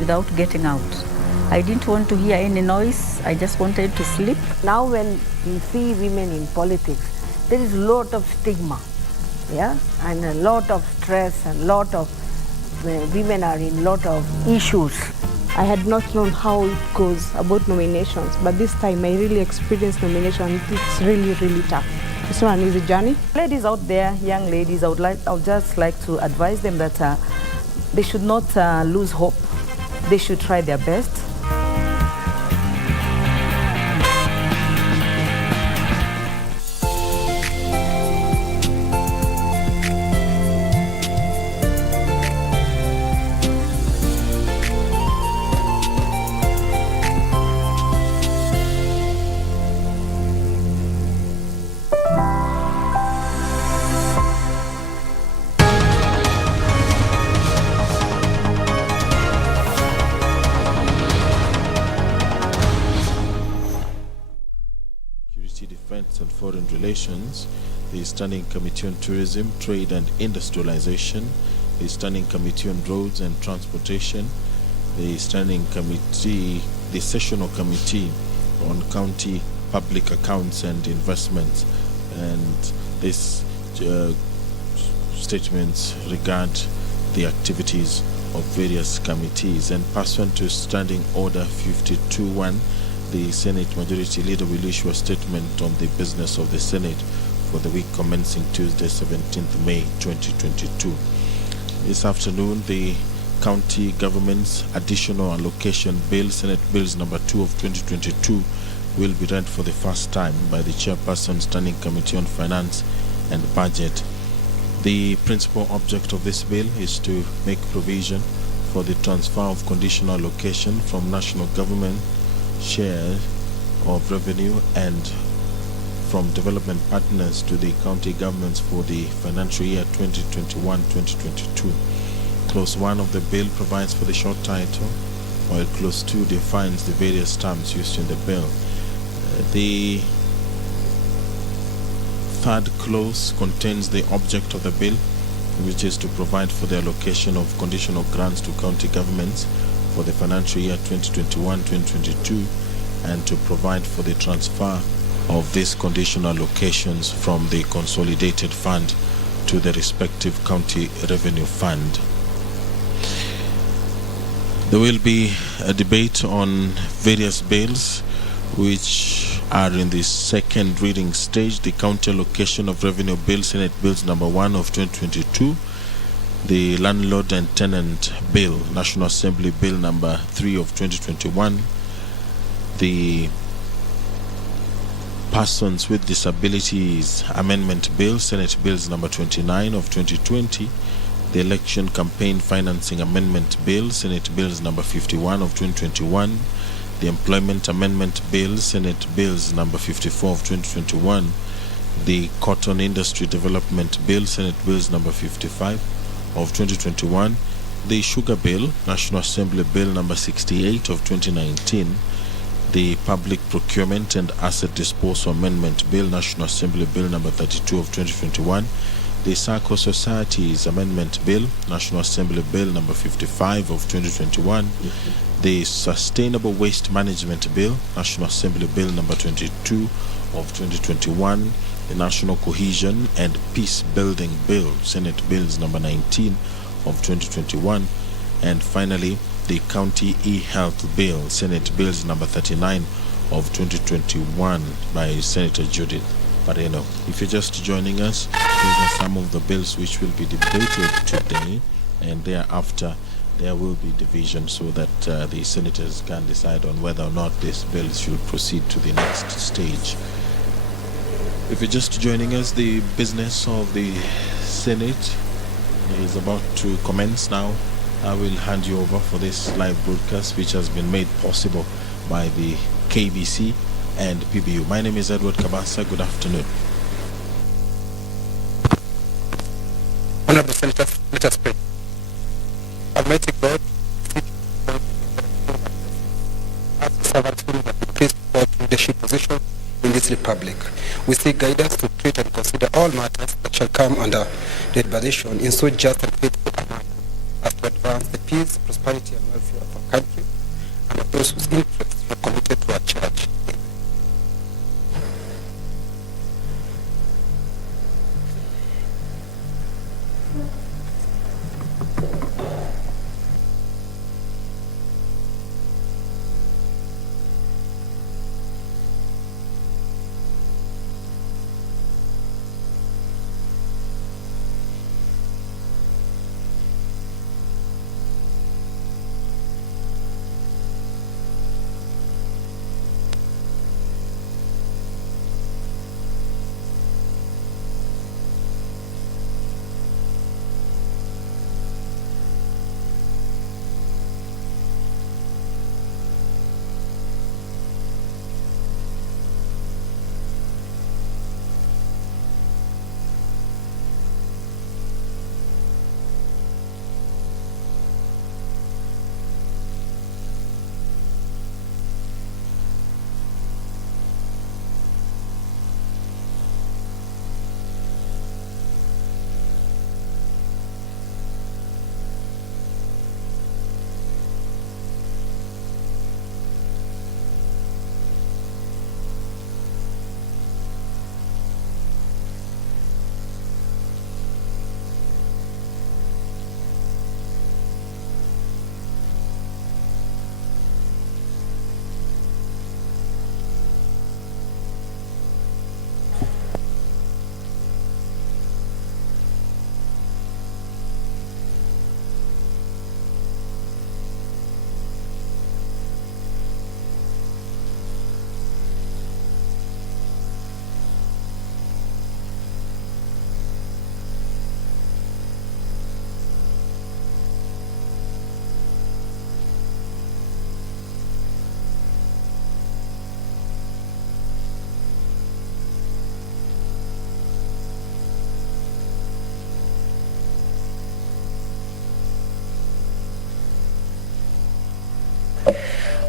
without getting out. I didn't want to hear any noise. I just wanted to sleep. Now when we see women in politics, there is a lot of stigma, yeah, and a lot of stress, and lot of women are in lot of issues. I had not known how it goes about nominations, but this time I really experienced nomination. It's really, really tough. It's not an easy journey. Ladies out there, young ladies, I would just like to advise them that they should not lose hope. They should try their best. Defense and Foreign Relations, the Standing Committee on Tourism, Trade and Industrialization, the Standing Committee on Roads and Transportation, the Standing Committee, the Sessional Committee on County Public Accounts and Investments. And these statements regard the activities of various committees. And pursuant to Standing Order 52.1, the Senate Majority Leader will issue a statement on the business of the Senate for the week commencing Tuesday, 17th May 2022. This afternoon, the County Government's Additional Allocation Bill, Senate Bills number 2 of 2022, will be read for the first time by the Chairperson, Standing Committee on Finance and Budget. The principal object of this bill is to make provision for the transfer of conditional allocation from national government share of revenue and from development partners to the county governments for the financial year 2021-2022. Clause 1 of the bill provides for the short title, while Clause 2 defines the various terms used in the bill. The third clause contains the object of the bill, which is to provide for the allocation of conditional grants to county governments for the financial year 2021-2022 and to provide for the transfer of these conditional allocations from the consolidated fund to the respective county revenue fund. There will be a debate on various bills which are in the second reading stage. The County Allocation of Revenue Bill, Senate Bills number 1 of 2022, the Landlord and Tenant Bill, National Assembly Bill number 3 of 2021, the Persons with Disabilities Amendment Bill, Senate Bills number 29 of 2020, the Election Campaign Financing Amendment Bill, Senate Bills number 51 of 2021, the Employment Amendment Bill, Senate Bills number 54 of 2021, the Cotton Industry Development Bill, Senate Bills number 55 of 2021, the Sugar Bill, National Assembly Bill number 68 of 2019, the Public Procurement and Asset Disposal Amendment Bill, National Assembly Bill number 32 of 2021, the Circle Societies Amendment Bill, National Assembly Bill number 55 of 2021, the Sustainable Waste Management Bill, National Assembly Bill number 22 of 2021, the National Cohesion and Peace Building Bill, Senate Bills number 19 of 2021, and finally the County E-Health Bill, Senate Bills number 39 of 2021 by Senator Judith Pareno. If you're just joining us, these are some of the bills which will be debated today, and thereafter there will be division so that the senators can decide on whether or not this bill should proceed to the next stage. If you're just joining us, the business of the Senate is about to commence now. I will hand you over for this live broadcast, which has been made possible by the KBC and PBU. My name is Edward Kabasa. Good afternoon. Honorable Senators, let us pray. Almighty God, as servants whom that we place for leadership position in this republic, we seek guidance to treat and consider all matters that shall come under deliberation in so just and faithful a manner as to advance the peace, prosperity, and welfare of our country and of those whose interests are committed to our church.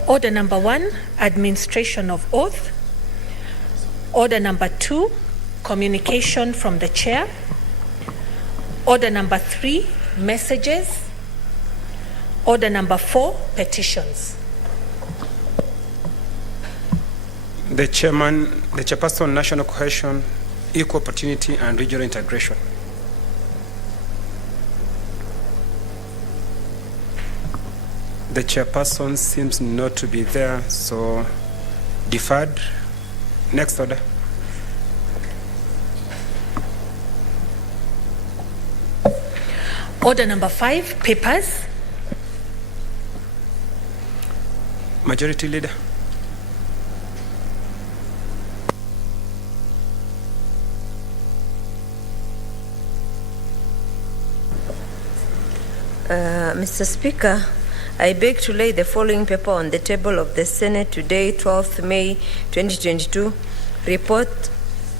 Order number 1, administration of oath. Order number 2, communication from the chair. Order number 3, messages. Order number 4, petitions. The chairperson, national cohesion, equal opportunity and regional integration. The chairperson seems not to be there, so deferred. Next order. Order number 5, papers. Majority leader. Mr. Speaker, I beg to lay the following paper on the table of the Senate today, 12th May 2022. Report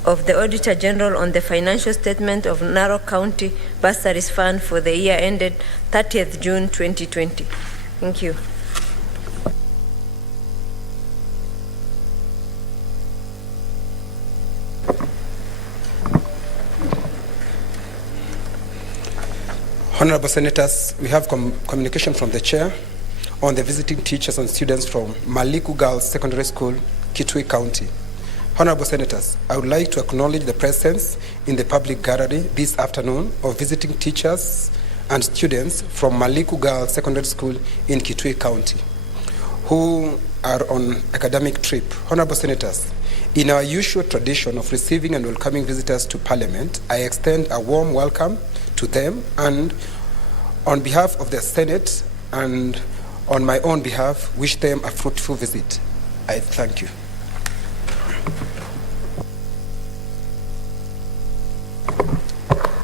of the Auditor General on the financial statement of Narok County Bursaries Fund for the year ended 30th June 2020. Thank you. Honorable Senators, we have communication from the Chair on the visiting teachers and students from Maliku Girls Secondary School, Kitui County. Honorable Senators, I would like to acknowledge the presence in the public gallery this afternoon of visiting teachers and students from Maliku Girls Secondary School in Kitui County who are on academic trip. Honorable Senators, in our usual tradition of receiving and welcoming visitors to Parliament, I extend a warm welcome to them, and on behalf of the Senate and on my own behalf, wish them a fruitful visit. I thank you.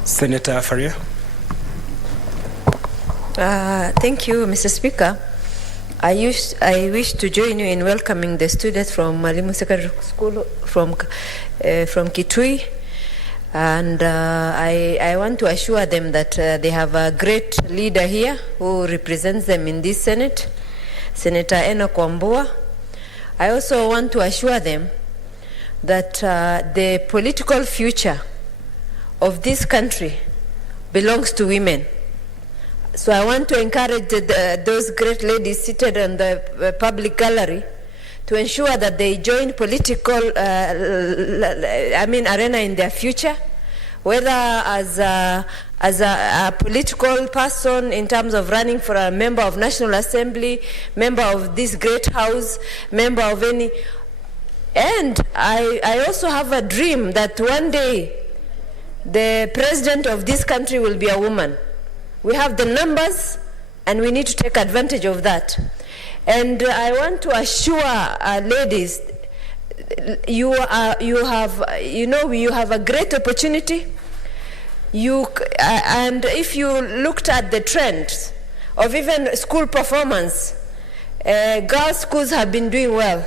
Senator Faria. Thank you, Mr. Speaker. I wish to join you in welcoming the students from Malimu Secondary School from Kitui. And I want to assure them that they have a great leader here who represents them in this Senate, Senator Enoch Wambua. I also want to assure them that the political future of this country belongs to women. So I want to encourage those great ladies seated in the public gallery to ensure that they join political arena in their future, whether as a political person in terms of running for a member of National Assembly, member of this great house, member of any. And I also have a dream that one day the president of this country will be a woman. We have the numbers and we need to take advantage of that. And I want to assure ladies, you have a great opportunity. And if you looked at the trends of even school performance, girls' schools have been doing well.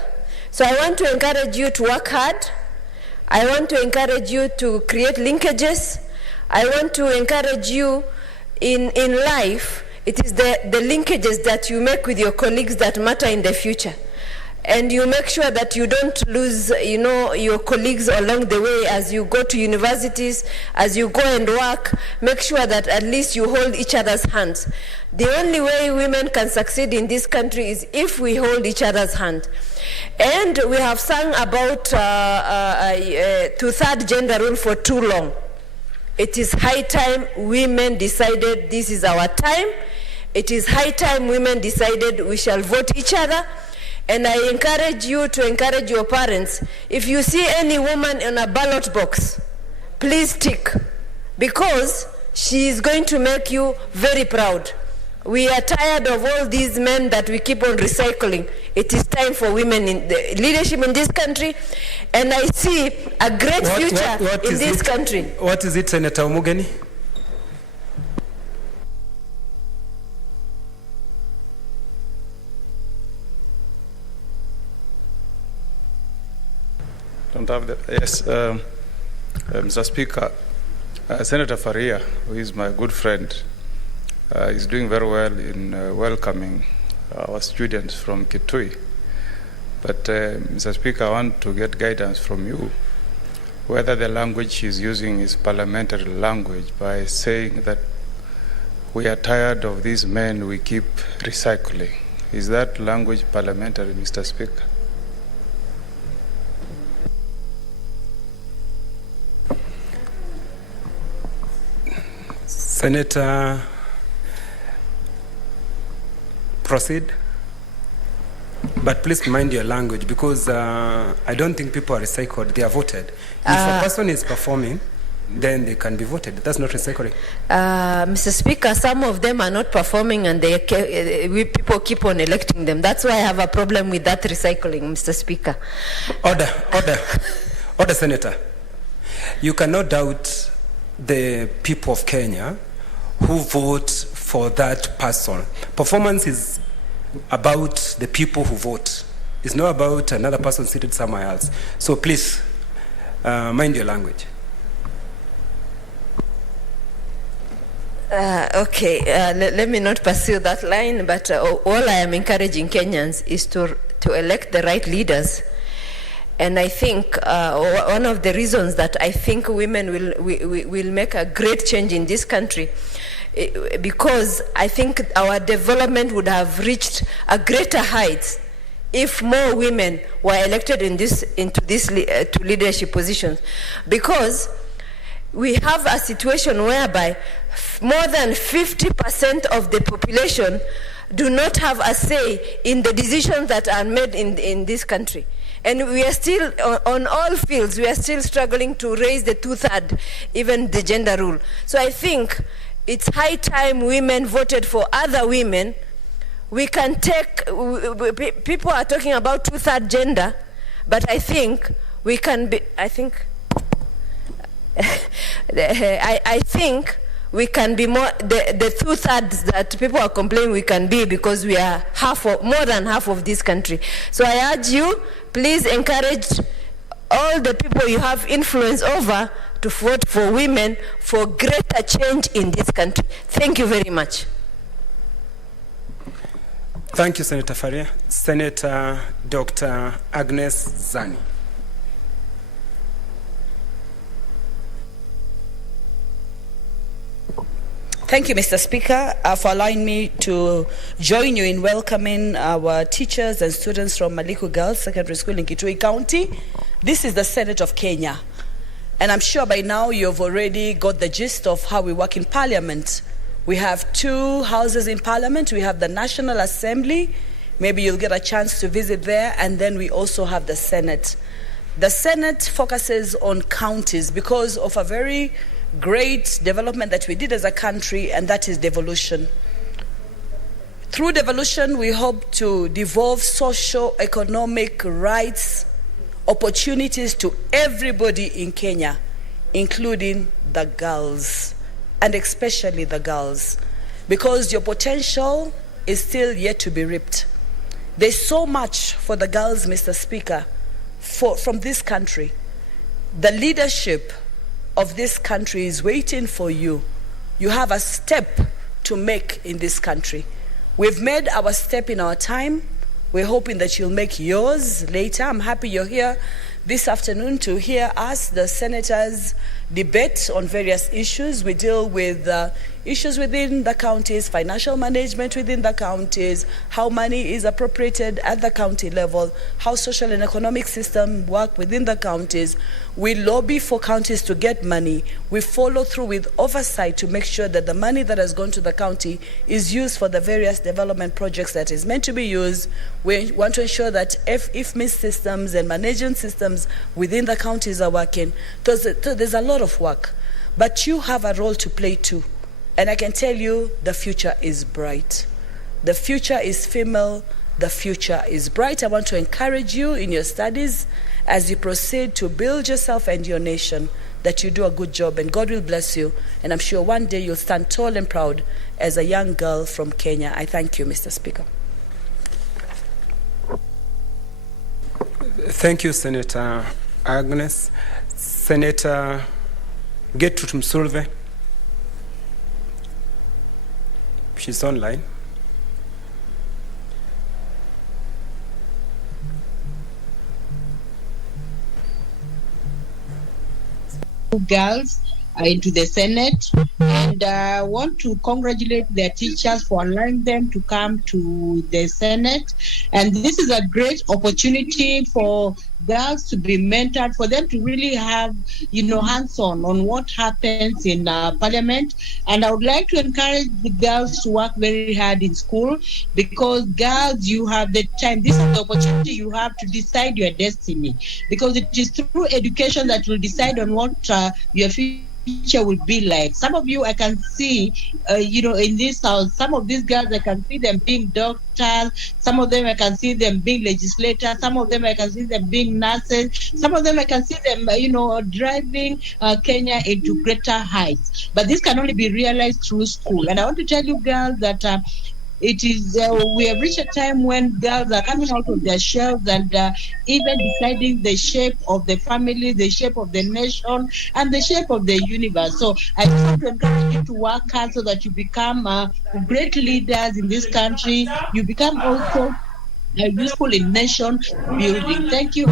So I want to encourage you to work hard. I want to encourage you to create linkages. I want to encourage you in life. It is the linkages that you make with your colleagues that matter in the future. And you make sure that you don't lose, your colleagues along the way as you go to universities, as you go and work. Make sure that at least you hold each other's hands. The only way women can succeed in this country is if we hold each other's hand. And we have sung about two-third gender rule for too long. It is high time women decided this is our time. It is high time women decided we shall vote each other. And I encourage you to encourage your parents. If you see any woman in a ballot box, please tick, because she is going to make you very proud. We are tired of all these men that we keep on recycling. It is time for women in the leadership in this country, and I see a great future in this country. What is it, Senator Omugeni? Don't have the, yes, Mr. Speaker, Senator Faria, who is my good friend, is doing very well in welcoming our students from Kitui. But Mr. Speaker, I want to get guidance from you whether the language she's using is parliamentary language by saying that we are tired of these men we keep recycling. Is that language parliamentary, Mr. Speaker? Senator, proceed. But please mind your language, because I don't think people are recycled. They are voted. If a person is performing, then they can be voted. That's not recycling. Mr. Speaker, some of them are not performing, and people keep on electing them. That's why I have a problem with that recycling, Mr. Speaker. Order, Senator. You cannot doubt the people of Kenya who vote for that person. Performance is about the people who vote. It's not about another person seated somewhere else. So please, mind your language. Okay, let me not pursue that line, but all I am encouraging Kenyans is to elect the right leaders. And I think one of the reasons that I think women will make a great change in this country, because I think our development would have reached a greater heights if more women were elected to leadership positions. Because we have a situation whereby more than 50% of the population do not have a say in the decisions that are made in this country. And we are still, on all fields, we are still struggling to raise the two-third, even the gender rule. So I think it's high time women voted for other women. We can take, people are talking about two-third gender, but I think we can be, I think we can be more, the two-thirds that people are complaining we can be, because we are more than half of this country. So I urge you, please encourage all the people you have influence over to vote for women for greater change in this country. Thank you very much. Thank you, Senator Faria. Senator Dr. Agnes Zani. Thank you, Mr. Speaker, for allowing me to join you in welcoming our teachers and students from Maliku Girls Secondary School in Kitui County. This is the Senate of Kenya. And I'm sure by now you've already got the gist of how we work in Parliament. We have two houses in Parliament. We have the National Assembly. Maybe you'll get a chance to visit there. And then we also have the Senate. The Senate focuses on counties because of a very great development that we did as a country, and that is devolution. Through devolution, we hope to devolve socio-economic rights, opportunities to everybody in Kenya, including the girls, and especially the girls, because your potential is still yet to be reaped. There's so much for the girls, Mr. Speaker, from this country. The leadership of this country is waiting for you. You have a step to make in this country. We've made our step in our time. We're hoping that you'll make yours later. I'm happy you're here this afternoon to hear us, the senators, debate on various issues. We deal with issues within the counties, financial management within the counties, how money is appropriated at the county level, how social and economic systems work within the counties. We lobby for counties to get money. We follow through with oversight to make sure that the money that has gone to the county is used for the various development projects that is meant to be used. We want to ensure that IFMIS systems and management systems within the counties are working. So there's a lot of work, but you have a role to play too. And I can tell you the future is bright. The future is female. The future is bright. I want to encourage you in your studies as you proceed to build yourself and your nation, that you do a good job, and God will bless you. And I'm sure one day you'll stand tall and proud as a young girl from Kenya. I thank you, Mr. Speaker. Thank you, Senator Agnes. Senator Gertrude Msulve. She's online. Girls into the Senate, and I want to congratulate their teachers for allowing them to come to the Senate. And this is a great opportunity for girls to be mentored, for them to really have, hands-on on what happens in Parliament. And I would like to encourage the girls to work very hard in school, because girls, you have the time. This is the opportunity you have to decide your destiny, because it is through education that will decide on what your future will be like. Some of you, I can see, in this house, some of these girls, I can see them being doctors. Some of them, I can see them being legislators. Some of them, I can see them being nurses. Some of them, I can see them, driving Kenya into greater heights. But this can only be realized through school. And I want to tell you, girls, that it is we have reached a time when girls are coming out of their shells and even deciding the shape of the family, the shape of the nation, and the shape of the universe. So I just want to encourage you to work hard so that you become great leaders in this country. You become also useful in nation building. Thank you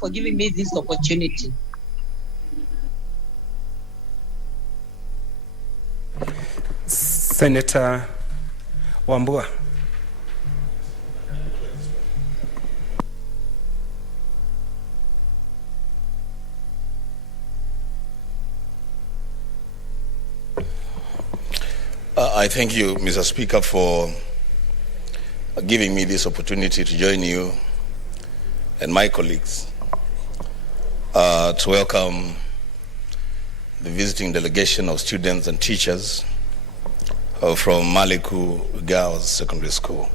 for giving me this opportunity. Senator Wambua. I thank you, Mr. Speaker, for giving me this opportunity to join you and my colleagues to welcome the visiting delegation of students and teachers from Maliku Girls Secondary School.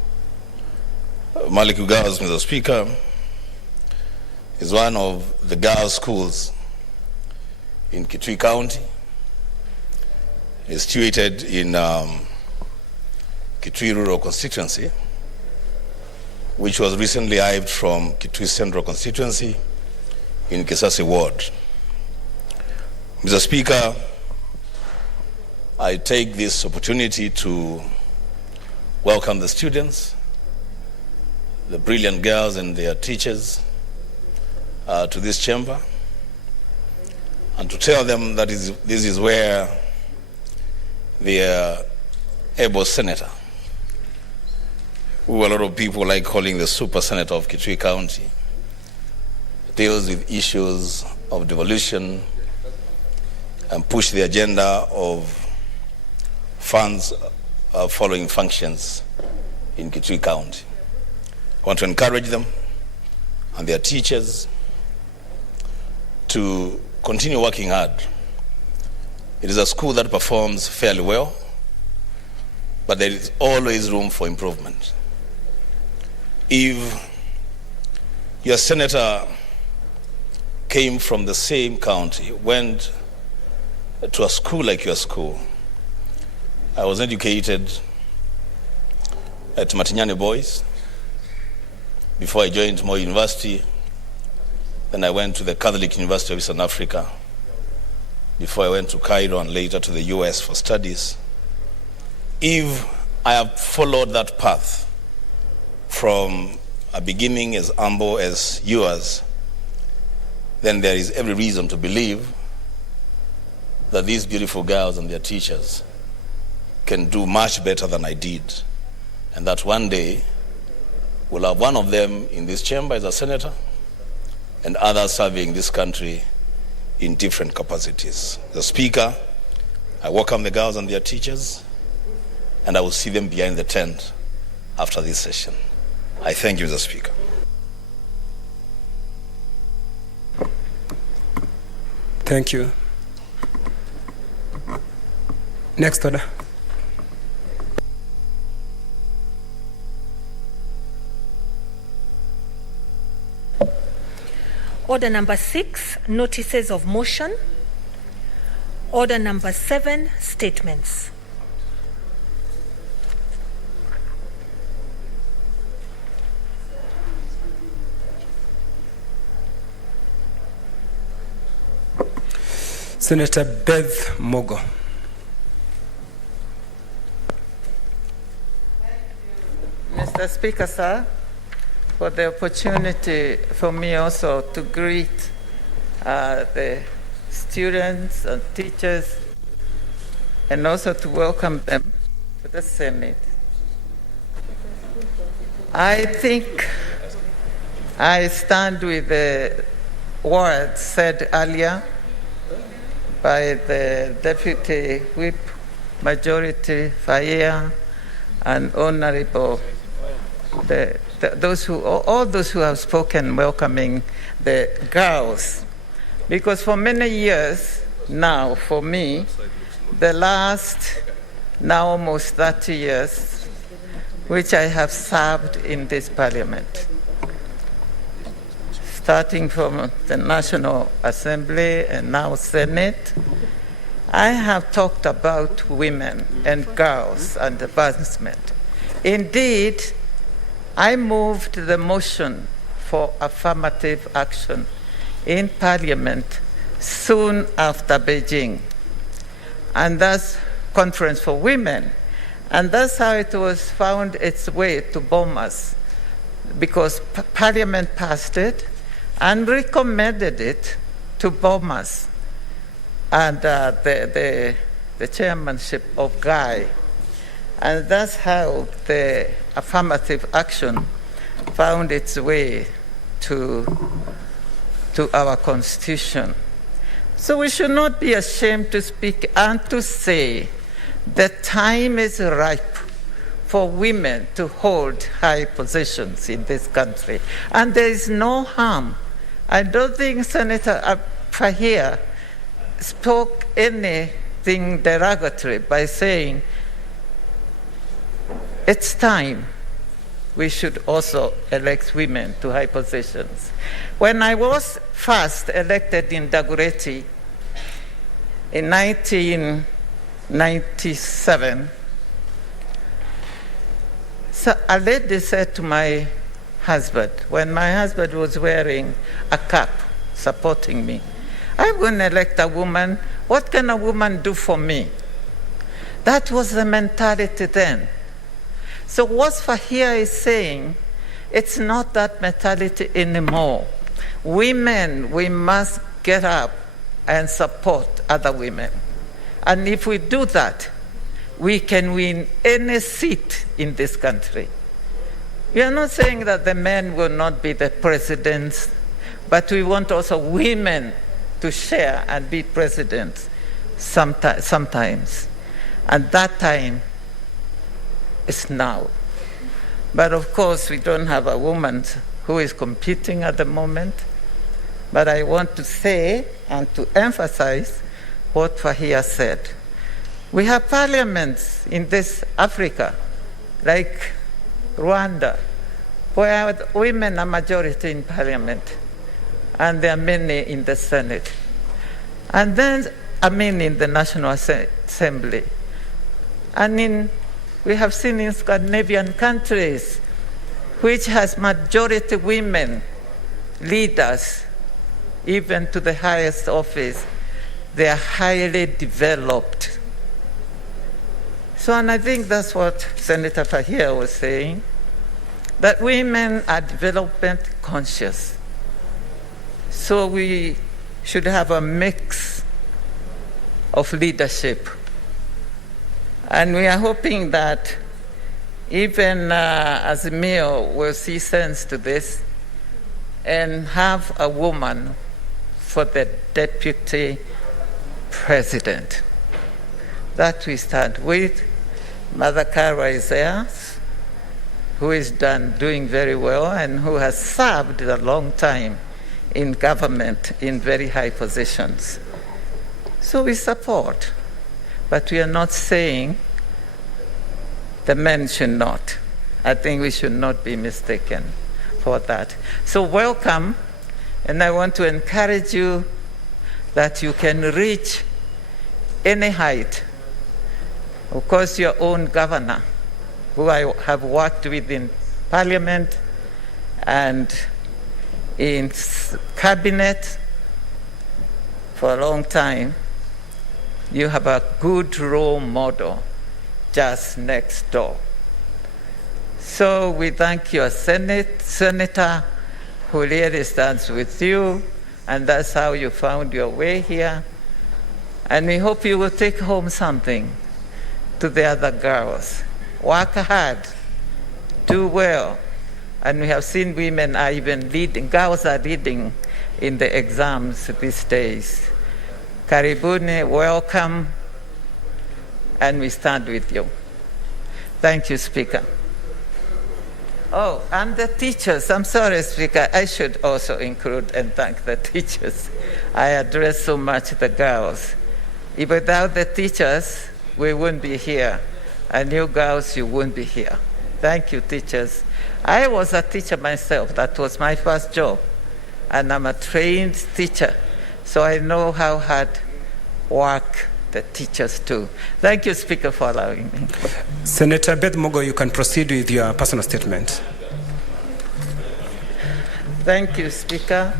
Maliku Girls, Mr. Speaker, is one of the girls' schools in Kitui County. It's situated in Kitui Rural Constituency, which was recently hived from Kitui Central Constituency in Kisasi Ward. Mr. Speaker, I take this opportunity to welcome the students, the brilliant girls and their teachers to this chamber, and to tell them that this is where the able senator, who a lot of people like calling the super senator of Kitui County, deals with issues of devolution and push the agenda of funds following functions in Kitui County. I want to encourage them and their teachers to continue working hard. It is a school that performs fairly well, but there is always room for improvement. If your senator came from the same county, went to a school like your school, I was educated at Matinyane Boys before I joined Moi University. Then I went to the Catholic University of Eastern Africa before I went to Cairo and later to the US for studies. If I have followed that path from a beginning as humble as yours, then there is every reason to believe that these beautiful girls and their teachers can do much better than I did, and that one day we'll have one of them in this chamber as a senator and others serving this country in different capacities. The Speaker, I welcome the girls and their teachers, and I will see them behind the tent after this session. I thank you, Mr. Speaker. Thank you. Next order. Order number 6, notices of motion. Order number 7, statements. Senator Beth Mogo. Mr. Speaker, sir, for the opportunity for me also to greet the students and teachers and also to welcome them to the Senate. I think I stand with the words said earlier by the Deputy Whip, Majority Faye, and Honorable, all those who have spoken welcoming the girls. Because for many years now, for me, the last now almost 30 years, which I have served in this parliament, starting from the National Assembly and now Senate, I have talked about women and girls and advancement. Indeed, I moved the motion for affirmative action in Parliament soon after Beijing, and that's Conference for Women. And that's how it was found its way to Bomas, because Parliament passed it and recommended it to Bomas and the chairmanship of Guy. And that's how the affirmative action found its way to our Constitution. So we should not be ashamed to speak and to say the time is ripe for women to hold high positions in this country. And there is no harm. I don't think Senator Fahia spoke anything derogatory by saying it's time we should also elect women to high positions. When I was first elected in Dagoretti in 1997, so a lady said to my husband, when my husband was wearing a cap supporting me, I'm going to elect a woman. What can a woman do for me? That was the mentality then. So what Fahia is saying, it's not that mentality anymore. Women, we must get up and support other women. And if we do that, we can win any seat in this country. We are not saying that the men will not be the presidents, but we want also women to share and be presidents sometimes. And that time is now. But of course, we don't have a woman who is competing at the moment. But I want to say and to emphasize what Fahia said. We have parliaments in this Africa, like Rwanda, where women are majority in parliament, and there are many in the Senate. And then, in the National Assembly. And we have seen in Scandinavian countries, which has majority women leaders, even to the highest office, they are highly developed. So, and I think that's what Senator Fahia was saying, that women are development conscious. So we should have a mix of leadership. And we are hoping that even Azimio will see sense to this and have a woman for the deputy president. That we start with. Mother Kara is there, who is doing very well and who has served a long time in government in very high positions. So we support, but we are not saying the men should not. I think we should not be mistaken for that. So welcome, and I want to encourage you that you can reach any height. Of course, your own governor, who I have worked with in parliament and in cabinet for a long time, you have a good role model just next door. So we thank your senator who really stands with you, and that's how you found your way here. And we hope you will take home something to the other girls. Work hard, do well. And we have seen women are even leading, girls are leading in the exams these days. Karibuni, welcome, and we stand with you. Thank you, Speaker. Oh, and the teachers. I'm sorry, Speaker. I should also include and thank the teachers. I address so much the girls. If without the teachers, we wouldn't be here. And you girls, you wouldn't be here. Thank you, teachers. I was a teacher myself. That was my first job. And I'm a trained teacher. So I know how hard work the teachers do. Thank you, Speaker, for allowing me. Senator Beth Mogo, you can proceed with your personal statement. Thank you, Speaker.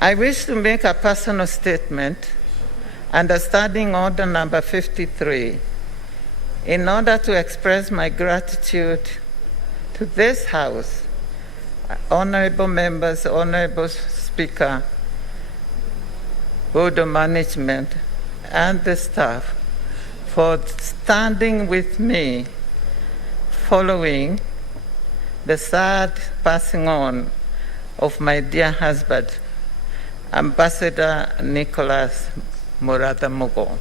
I wish to make a personal statement under Standing Order number 53 in order to express my gratitude to this House, honorable members, honorable Speaker, Board of Management, and the staff for standing with me following the sad passing on of my dear husband, Ambassador Nicholas Murata Mogo.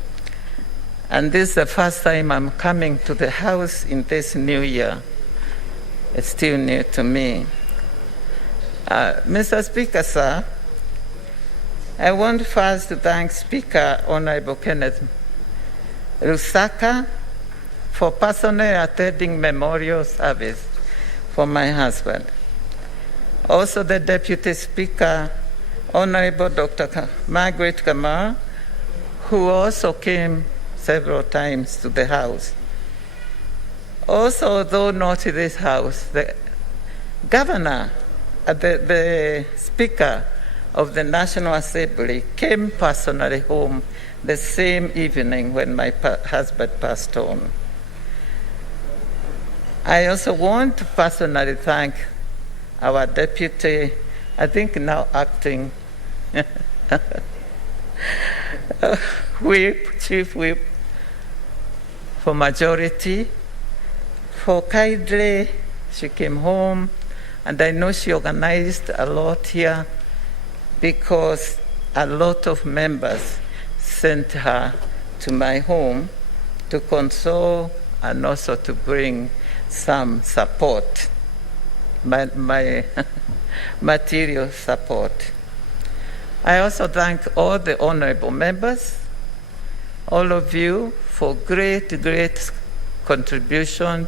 And this is the first time I'm coming to the House in this new year. It's still new to me. Mr. Speaker, sir, I want first to thank Speaker Honorable Kenneth Lusaka for personally attending memorial service for my husband. Also the Deputy Speaker, Honorable Dr. Margaret Kamar, who also came several times to the House. Also, though not to this House, the Governor, the Speaker of the National Assembly came personally home the same evening when my husband passed on. I also want to personally thank our deputy, I think now acting, Whip, Chief Whip for majority, for kindly she came home, and I know she organized a lot here because a lot of members sent her to my home to console and also to bring some support, my material support. I also thank all the honorable members, all of you, for great contribution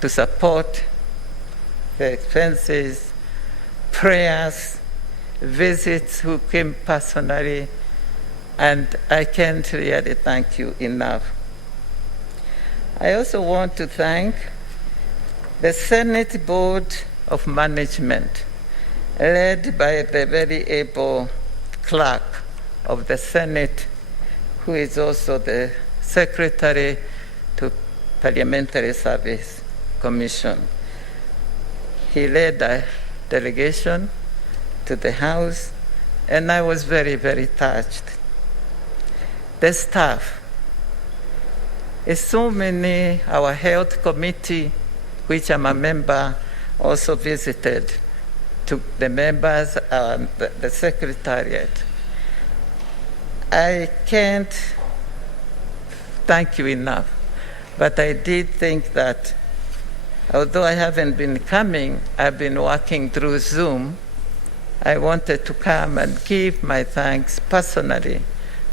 to support the expenses, prayers, visits who came personally, and I can't really thank you enough. I also want to thank the Senate Board of Management, led by the very able clerk of the Senate, who is also the Secretary to Parliamentary Service Commission. He led a delegation to the House, and I was very, very touched. The staff, is so many, our health committee, which I'm a member, also visited to the members and the secretariat. I can't thank you enough, but I did think that although I haven't been coming, I've been working through Zoom, I wanted to come and give my thanks personally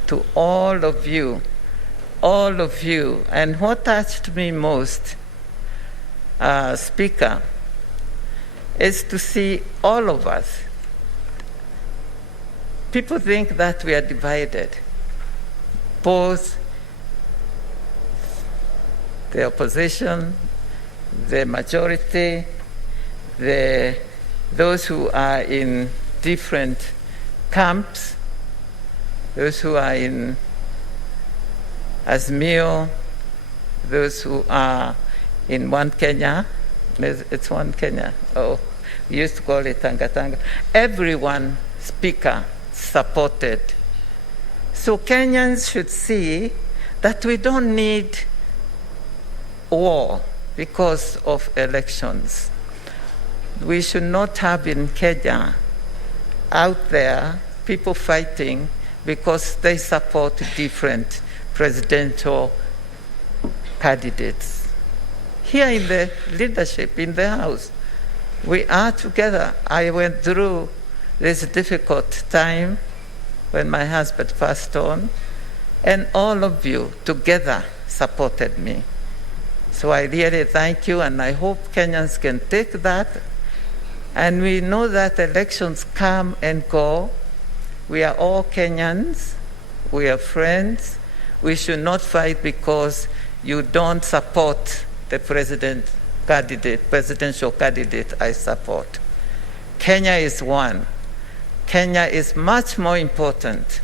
to all of you. And what touched me most, Speaker, is to see all of us. People think that we are divided, both the opposition, the majority, those who are in different camps, those who are in Azimio, those who are in One Kenya. It's One Kenya. Oh, we used to call it Tanga Tanga. Everyone, Speaker, supported. So Kenyans should see that we don't need war because of elections. We should not have in Kenya out there people fighting because they support different presidential candidates. Here in the leadership, in the House, we are together. I went through this difficult time when my husband passed on, and all of you together supported me. So I really thank you, and I hope Kenyans can take that. And we know that elections come and go. We are all Kenyans. We are friends. We should not fight because you don't support the presidential candidate I support. Kenya is one. Kenya is much more important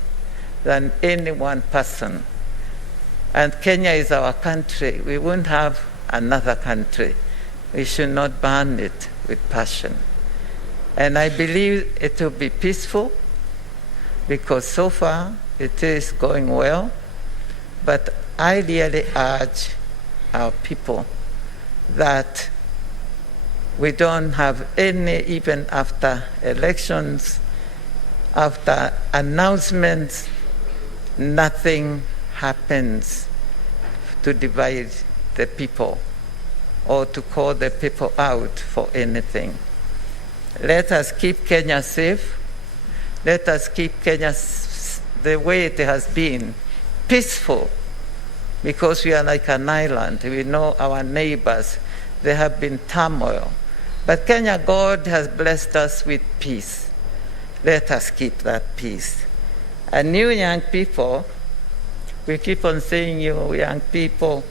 than any one person. And Kenya is our country. We won't have another country. We should not burn it with passion. And I believe it will be peaceful because so far it is going well. But I really urge our people that we don't have any, even after elections, after announcements, nothing happens to divide the people or to call the people out for anything. Let us keep Kenya safe. Let us keep Kenya the way it has been, peaceful, because we are like an island. We know our neighbors. There have been turmoil. But Kenya, God has blessed us with peace. Let us keep that peace. And you young people, we keep on saying you young people,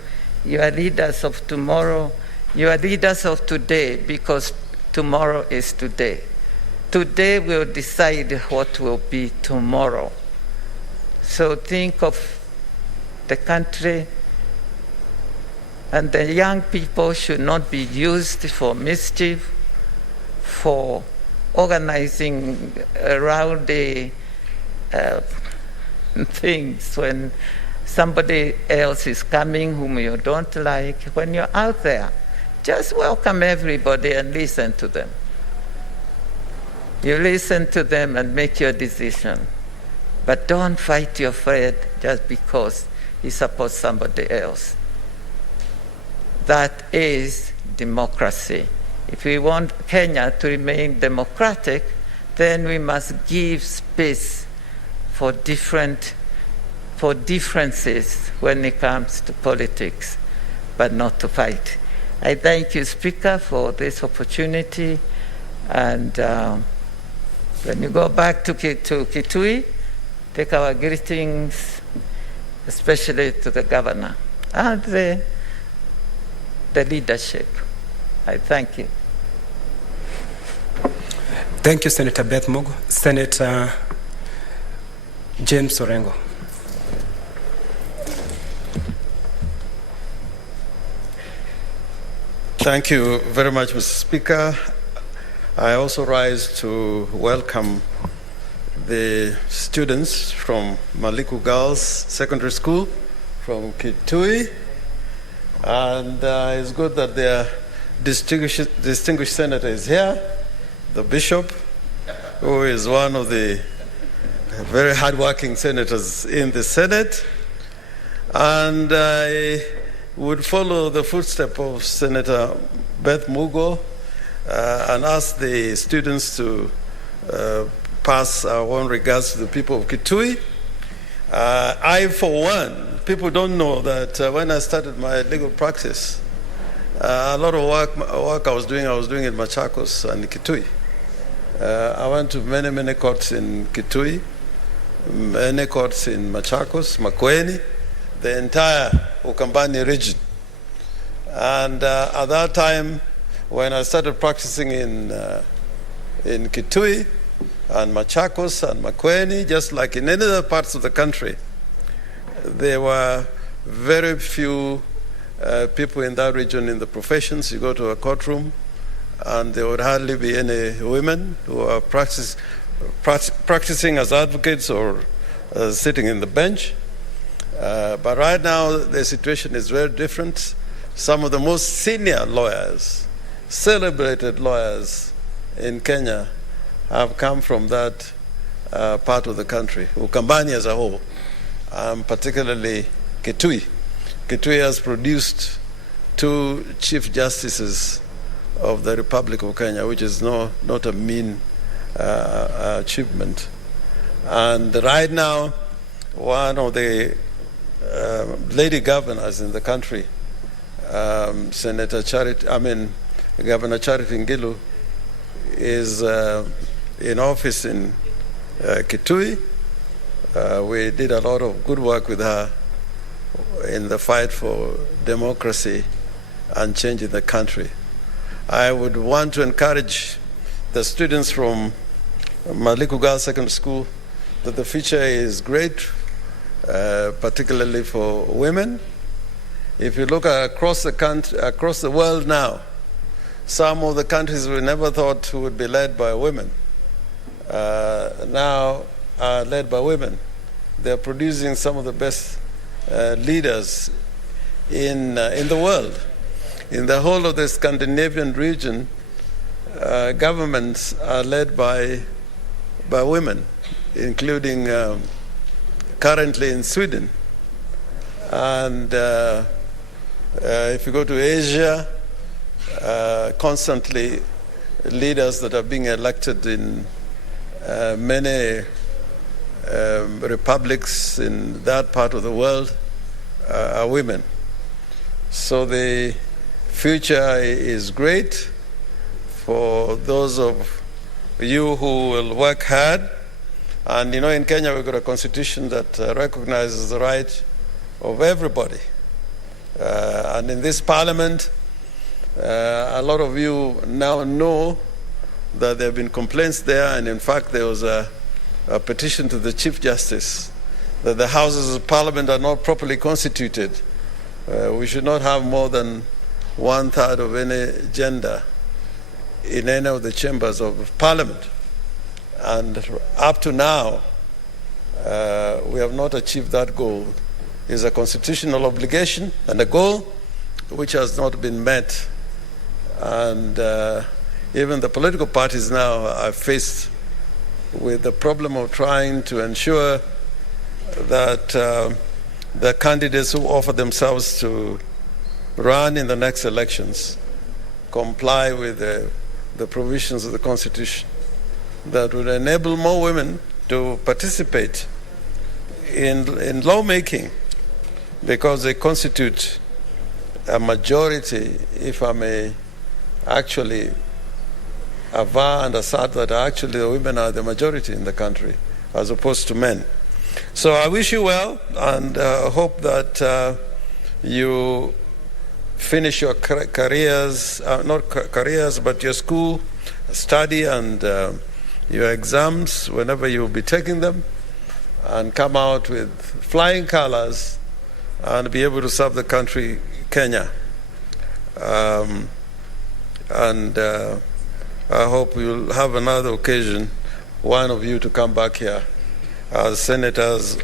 you are leaders of tomorrow. You are leaders of today because tomorrow is today. Today will decide what will be tomorrow. So think of the country, and the young people should not be used for mischief, for organizing rowdy things when somebody else is coming whom you don't like. When you're out there, just welcome everybody and listen to them. You listen to them and make your decision. But don't fight your friend just because he supports somebody else. That is democracy. If we want Kenya to remain democratic, then we must give space for differences when it comes to politics, but not to fight. I thank you, Speaker, for this opportunity. And when you go back to Kitui, take our greetings, especially to the governor and the leadership. I thank you. Thank you, Senator Beth Mogo. Senator James Orengo. Thank you very much, Mr. Speaker. I also rise to welcome the students from Maliku Girls Secondary School from Kitui. And it's good that their distinguished senator is here, the bishop, who is one of the very hardworking senators in the Senate. And I would follow the footsteps of Senator Beth Mugo and ask the students to pass our own regards to the people of Kitui. I, for one, people don't know that when I started my legal practice, a lot of work I was doing in Machakos and Kitui. I went to many courts in Kitui, many courts in Machakos, Makueni, the entire Ukambani region. And at that time, when I started practicing in Kitui and Machakos and Makueni, just like in any other parts of the country, there were very few people in that region in the professions. You go to a courtroom, and there would hardly be any women who are practicing as advocates or sitting in the bench. But right now, the situation is very different. Some of the most senior lawyers, celebrated lawyers in Kenya, have come from that part of the country, Ukambani as a whole, particularly Kitui. Kitui has produced 2 chief justices of the Republic of Kenya, which is not a mean achievement. And right now, one of the lady governors in the country, Governor Charity Ngilu, is in office in Kitui. We did a lot of good work with her in the fight for democracy and change in the country. I would want to encourage the students from Maliku Girls Secondary School that the future is great, particularly for women. If you look across the country, across the world now, some of the countries we never thought would be led by women now are led by women. They're producing some of the best leaders in the world. In the whole of the Scandinavian region, governments are led by women, including currently in Sweden. And if you go to Asia, constantly leaders that are being elected in many republics in that part of the world are women. So the future is great for those of you who will work hard. And you know, in Kenya we've got a constitution that recognizes the right of everybody. And in this parliament, a lot of you now know that there have been complaints there, and in fact there was a petition to the Chief Justice that the Houses of Parliament are not properly constituted. We should not have more than 1/3 of any gender in any of the chambers of Parliament. And up to now, we have not achieved that goal. It's a constitutional obligation and a goal which has not been met. And even the political parties now are faced with the problem of trying to ensure that the candidates who offer themselves to run in the next elections comply with the provisions of the Constitution that would enable more women to participate in lawmaking, because they constitute a majority, if I may actually aver and assert that actually the women are the majority in the country as opposed to men. So I wish you well, and hope that you finish your careers, not careers, but your school study and your exams whenever you'll be taking them, and come out with flying colors and be able to serve the country, Kenya. I hope you'll have another occasion, one of you, to come back here as senators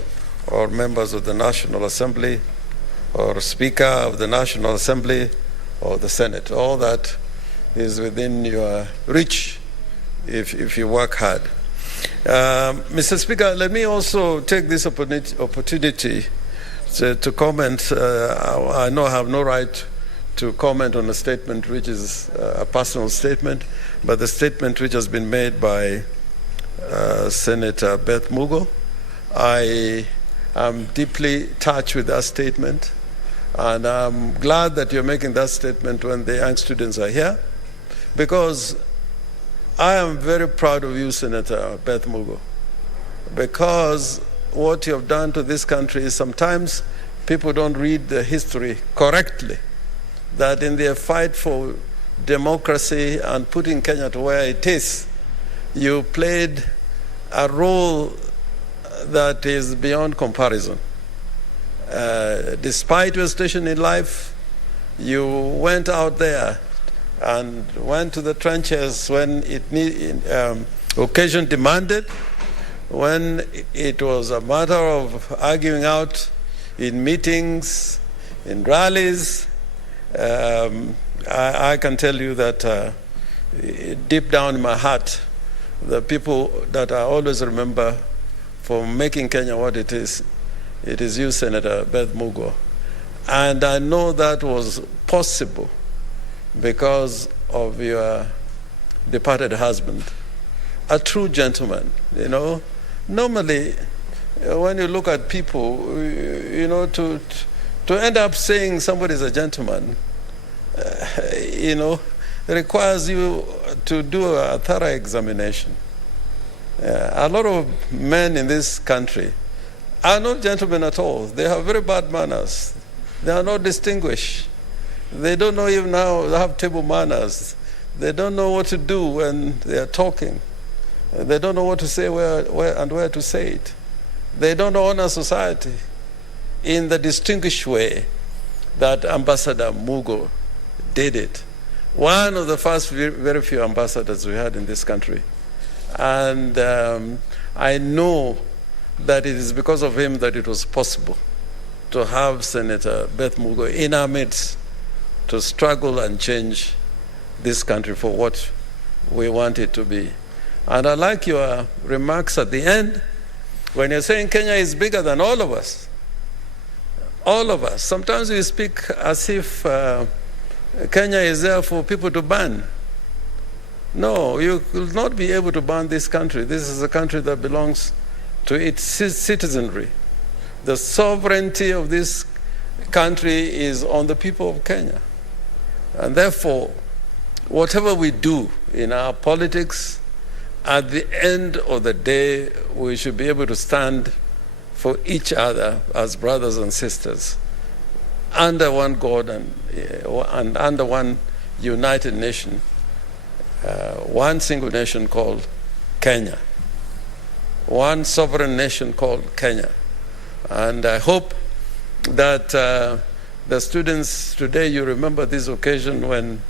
or members of the National Assembly or Speaker of the National Assembly or the Senate. All that is within your reach if you work hard. Mr. Speaker, let me also take this opportunity to comment. I know I have no right to comment on a statement which is a personal statement, but the statement which has been made by Senator Beth Mugo. I am deeply touched with that statement, and I'm glad that you're making that statement when the young students are here, because I am very proud of you, Senator Beth Mugo, because what you have done to this country is sometimes people don't read the history correctly, that in their fight for democracy and putting Kenya to where it is, you played a role that is beyond comparison. Despite your station in life, you went out there and went to the trenches when occasion demanded, when it was a matter of arguing out in meetings, in rallies. I can tell you that deep down in my heart, the people that I always remember for making Kenya what it is you, Senator Beth Mugo. And I know that was possible because of your departed husband, a true gentleman. You know, normally when you look at people, you know, to end up saying somebody's a gentleman, you know, requires you to do a thorough examination. A lot of men in this country are not gentlemen at all. They have very bad manners. They are not distinguished. They don't know even how to have table manners. They don't know what to do when they are talking. They don't know what to say, where to say it. They don't honor society in the distinguished way that Ambassador Mugo did it. One of the first very few ambassadors we had in this country. And I know that it is because of him that it was possible to have Senator Beth Mugo in our midst to struggle and change this country for what we want it to be. And I like your remarks at the end when you're saying Kenya is bigger than all of us. All of us. Sometimes we speak as if Kenya is there for people to ban. No, you will not be able to ban this country. This is a country that belongs to its citizenry. The sovereignty of this country is on the people of Kenya. And therefore, whatever we do in our politics, at the end of the day, we should be able to stand for each other as brothers and sisters under one God and under one united nation, one single nation called Kenya, one sovereign nation called Kenya. And I hope that the students today, you remember this occasion when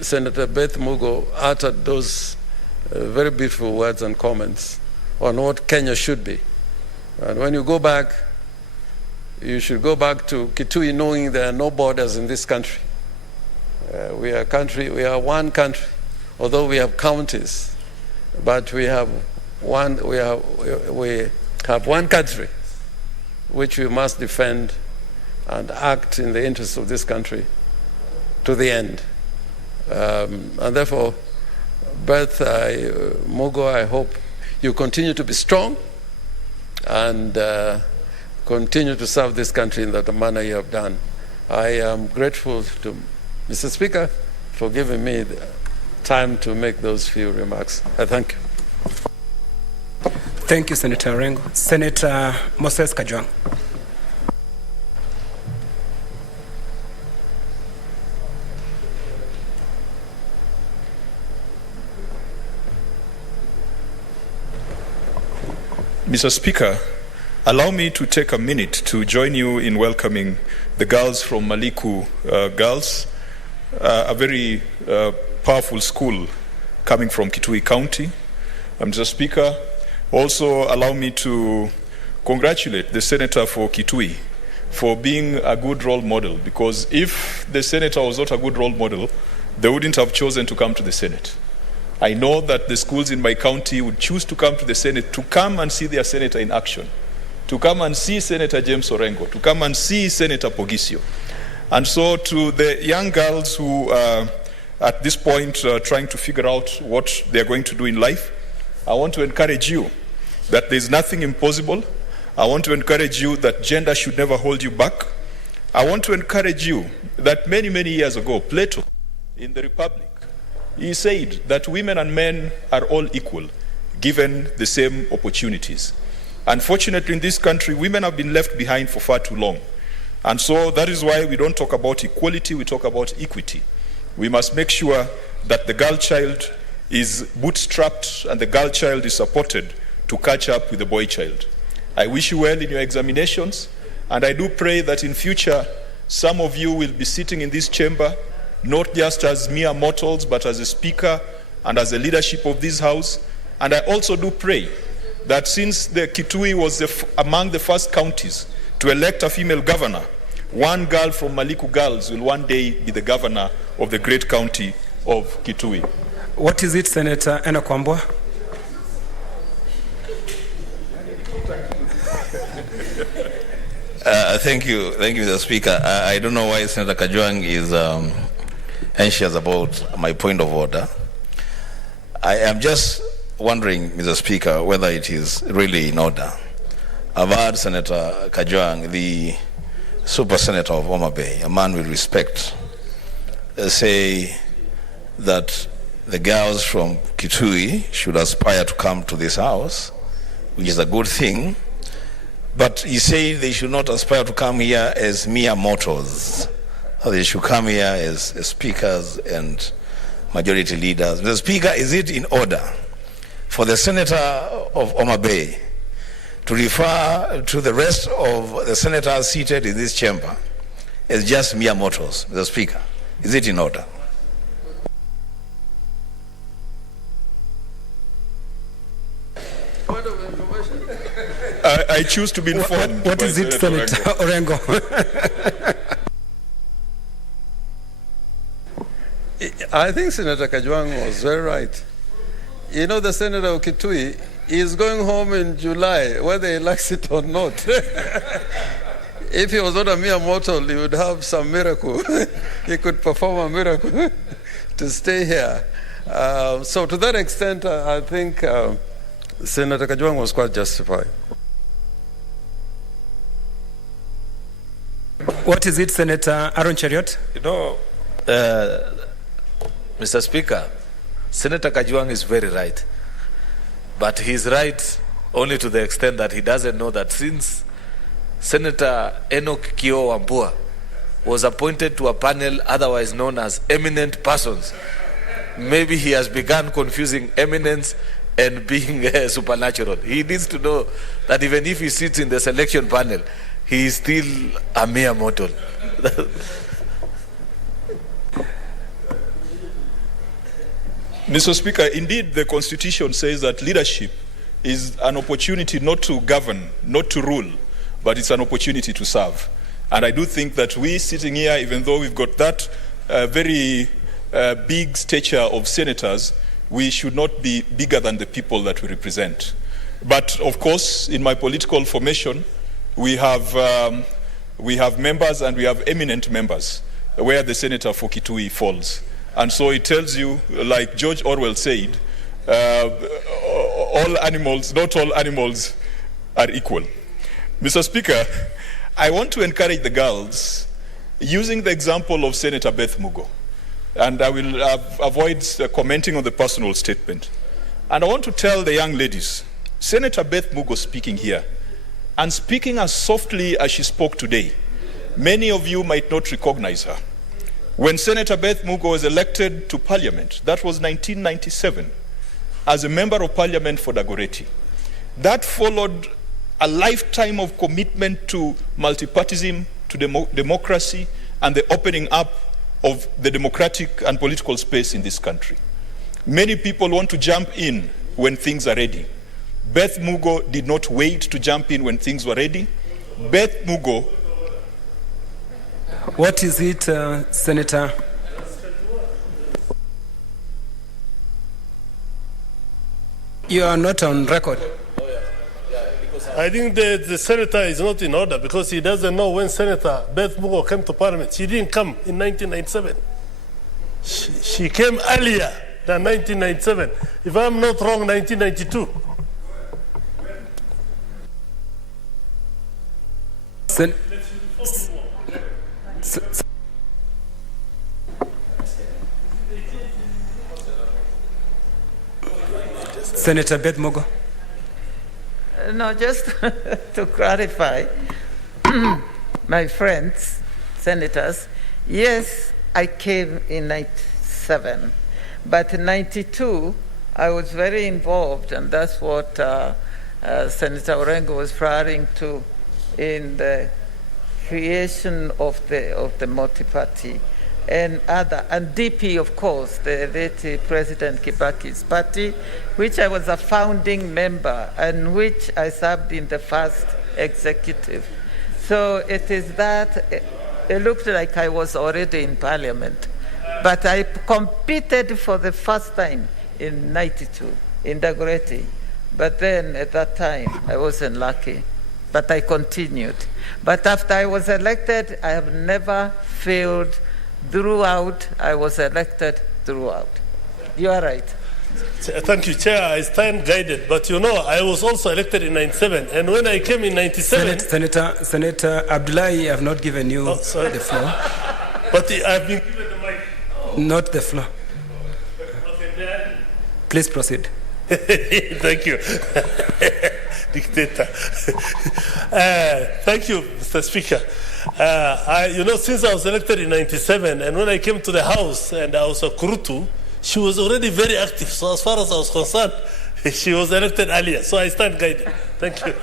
Senator Beth Mugo uttered those very beautiful words and comments on what Kenya should be. And when you go back, you should go back to Kitui knowing there are no borders in this country. We are one country, although we have counties, but we have one country which we must defend and act in the interest of this country to the end. And therefore, Beth Mugo, I hope you continue to be strong and continue to serve this country in the manner you have done. I am grateful to Mr. Speaker for giving me the time to make those few remarks. I thank you. Thank you, Senator Orengo. Senator Moses Kajwang. Mr. Speaker, allow me to take a minute to join you in welcoming the girls from Maliku Girls, a very powerful school coming from Kitui County. Mr. Speaker, also allow me to congratulate the Senator for Kitui for being a good role model, because if the Senator was not a good role model, they wouldn't have chosen to come to the Senate. I know that the schools in my county would choose to come to the Senate to come and see their senator in action, to come and see Senator James Orengo, to come and see Senator Pogisio. And so to the young girls who are at this point trying to figure out what they're going to do in life, I want to encourage you that there's nothing impossible. I want to encourage you that gender should never hold you back. I want to encourage you that many, many years ago, Plato in the Republic, he said that women and men are all equal, given the same opportunities. Unfortunately, in this country, women have been left behind for far too long. And so that is why we don't talk about equality, we talk about equity. We must make sure that the girl child is bootstrapped and the girl child is supported to catch up with the boy child. I wish you well in your examinations, and I do pray that in future, some of you will be sitting in this chamber not just as mere mortals, but as a speaker and as a leadership of this house. And I also do pray that since the Kitui was among the first counties to elect a female governor, one girl from Maliku Girls will one day be the governor of the great county of Kitui. What is it, Senator Enoch Wambua? Thank you, Mr. Speaker. I don't know why Senator Kajwang is anxious about my point of order. I am just wondering, Mr. Speaker, whether it is really in order. I've heard Senator Kajwang, the Super Senator of Homa Bay, a man with respect, say that the girls from Kitui should aspire to come to this house, which is a good thing, but he said they should not aspire to come here as mere mortals. They should come here as speakers and majority leaders. Mr. Speaker, is it in order for the Senator of Homa Bay to refer to the rest of the senators seated in this chamber as just mere mortals? Mr. Speaker, is it in order? I choose to be informed. What is it, Senator Orengo? I think Senator Kajwang was very right. You know, the Senator of Kitui is going home in July, whether he likes it or not. If he was not a mere mortal, he would have some miracle. He could perform a miracle to stay here. So to that extent, I think Senator Kajwang was quite justified. What is it, Senator Aaron Cheriot? You know, Mr. Speaker, Senator Kajwang is very right. But he's right only to the extent that he doesn't know that since Senator Enoch Kio Wambua was appointed to a panel otherwise known as eminent persons, maybe he has begun confusing eminence and being supernatural. He needs to know that even if he sits in the selection panel, he is still a mere mortal. Mr. Speaker, indeed the Constitution says that leadership is an opportunity not to govern, not to rule, but it's an opportunity to serve. And I do think that we sitting here, even though we've got that very big stature of senators, we should not be bigger than the people that we represent. But of course, in my political formation, we have members and we have eminent members where the senator for Kitui falls. And so it tells you, like George Orwell said, all animals, not all animals are equal. Mr. Speaker, I want to encourage the girls using the example of Senator Beth Mugo. And I will avoid commenting on the personal statement. And I want to tell the young ladies, Senator Beth Mugo speaking here, and speaking as softly as she spoke today, many of you might not recognize her. When Senator Beth Mugo was elected to Parliament, that was 1997, as a member of Parliament for Dagoretti. That followed a lifetime of commitment to multipartyism, to democracy, and the opening up of the democratic and political space in this country. Many people want to jump in when things are ready. Beth Mugo did not wait to jump in when things were ready. Beth Mugo... What is it, Senator? You are not on record. I think the senator is not in order because he doesn't know when Senator Beth Mugo came to Parliament. She didn't come in 1997. She came earlier than 1997. If I'm not wrong, 1992. Senator Beth Mugo. No, just to clarify, my friends, senators, yes, I came in 97, but in 92, I was very involved, and that's what Senator Orengo was referring to in the creation of the multi-party and DP, of course, the late President Kibaki's party, which I was a founding member and which I served in the first executive. So it is that, it looked like I was already in Parliament. But I competed for the first time in 92 in Dagoretti. But then at that time, I wasn't lucky. But I continued. But after I was elected, I have never failed. Throughout, I was elected throughout. You are right. Thank you, Chair. I stand guided. But you know, I was also elected in 97. And when I came in 97... Senator Abdullahi, I have not given you the floor. But I've been given the mic. Not the floor. Okay, please proceed. Thank you. Dictator. Thank you, Mr. Speaker. You know, since I was elected in 97, and when I came to the House and I was a Kurutu, she was already very active. So as far as I was concerned, she was elected earlier. So I stand guided. Thank you.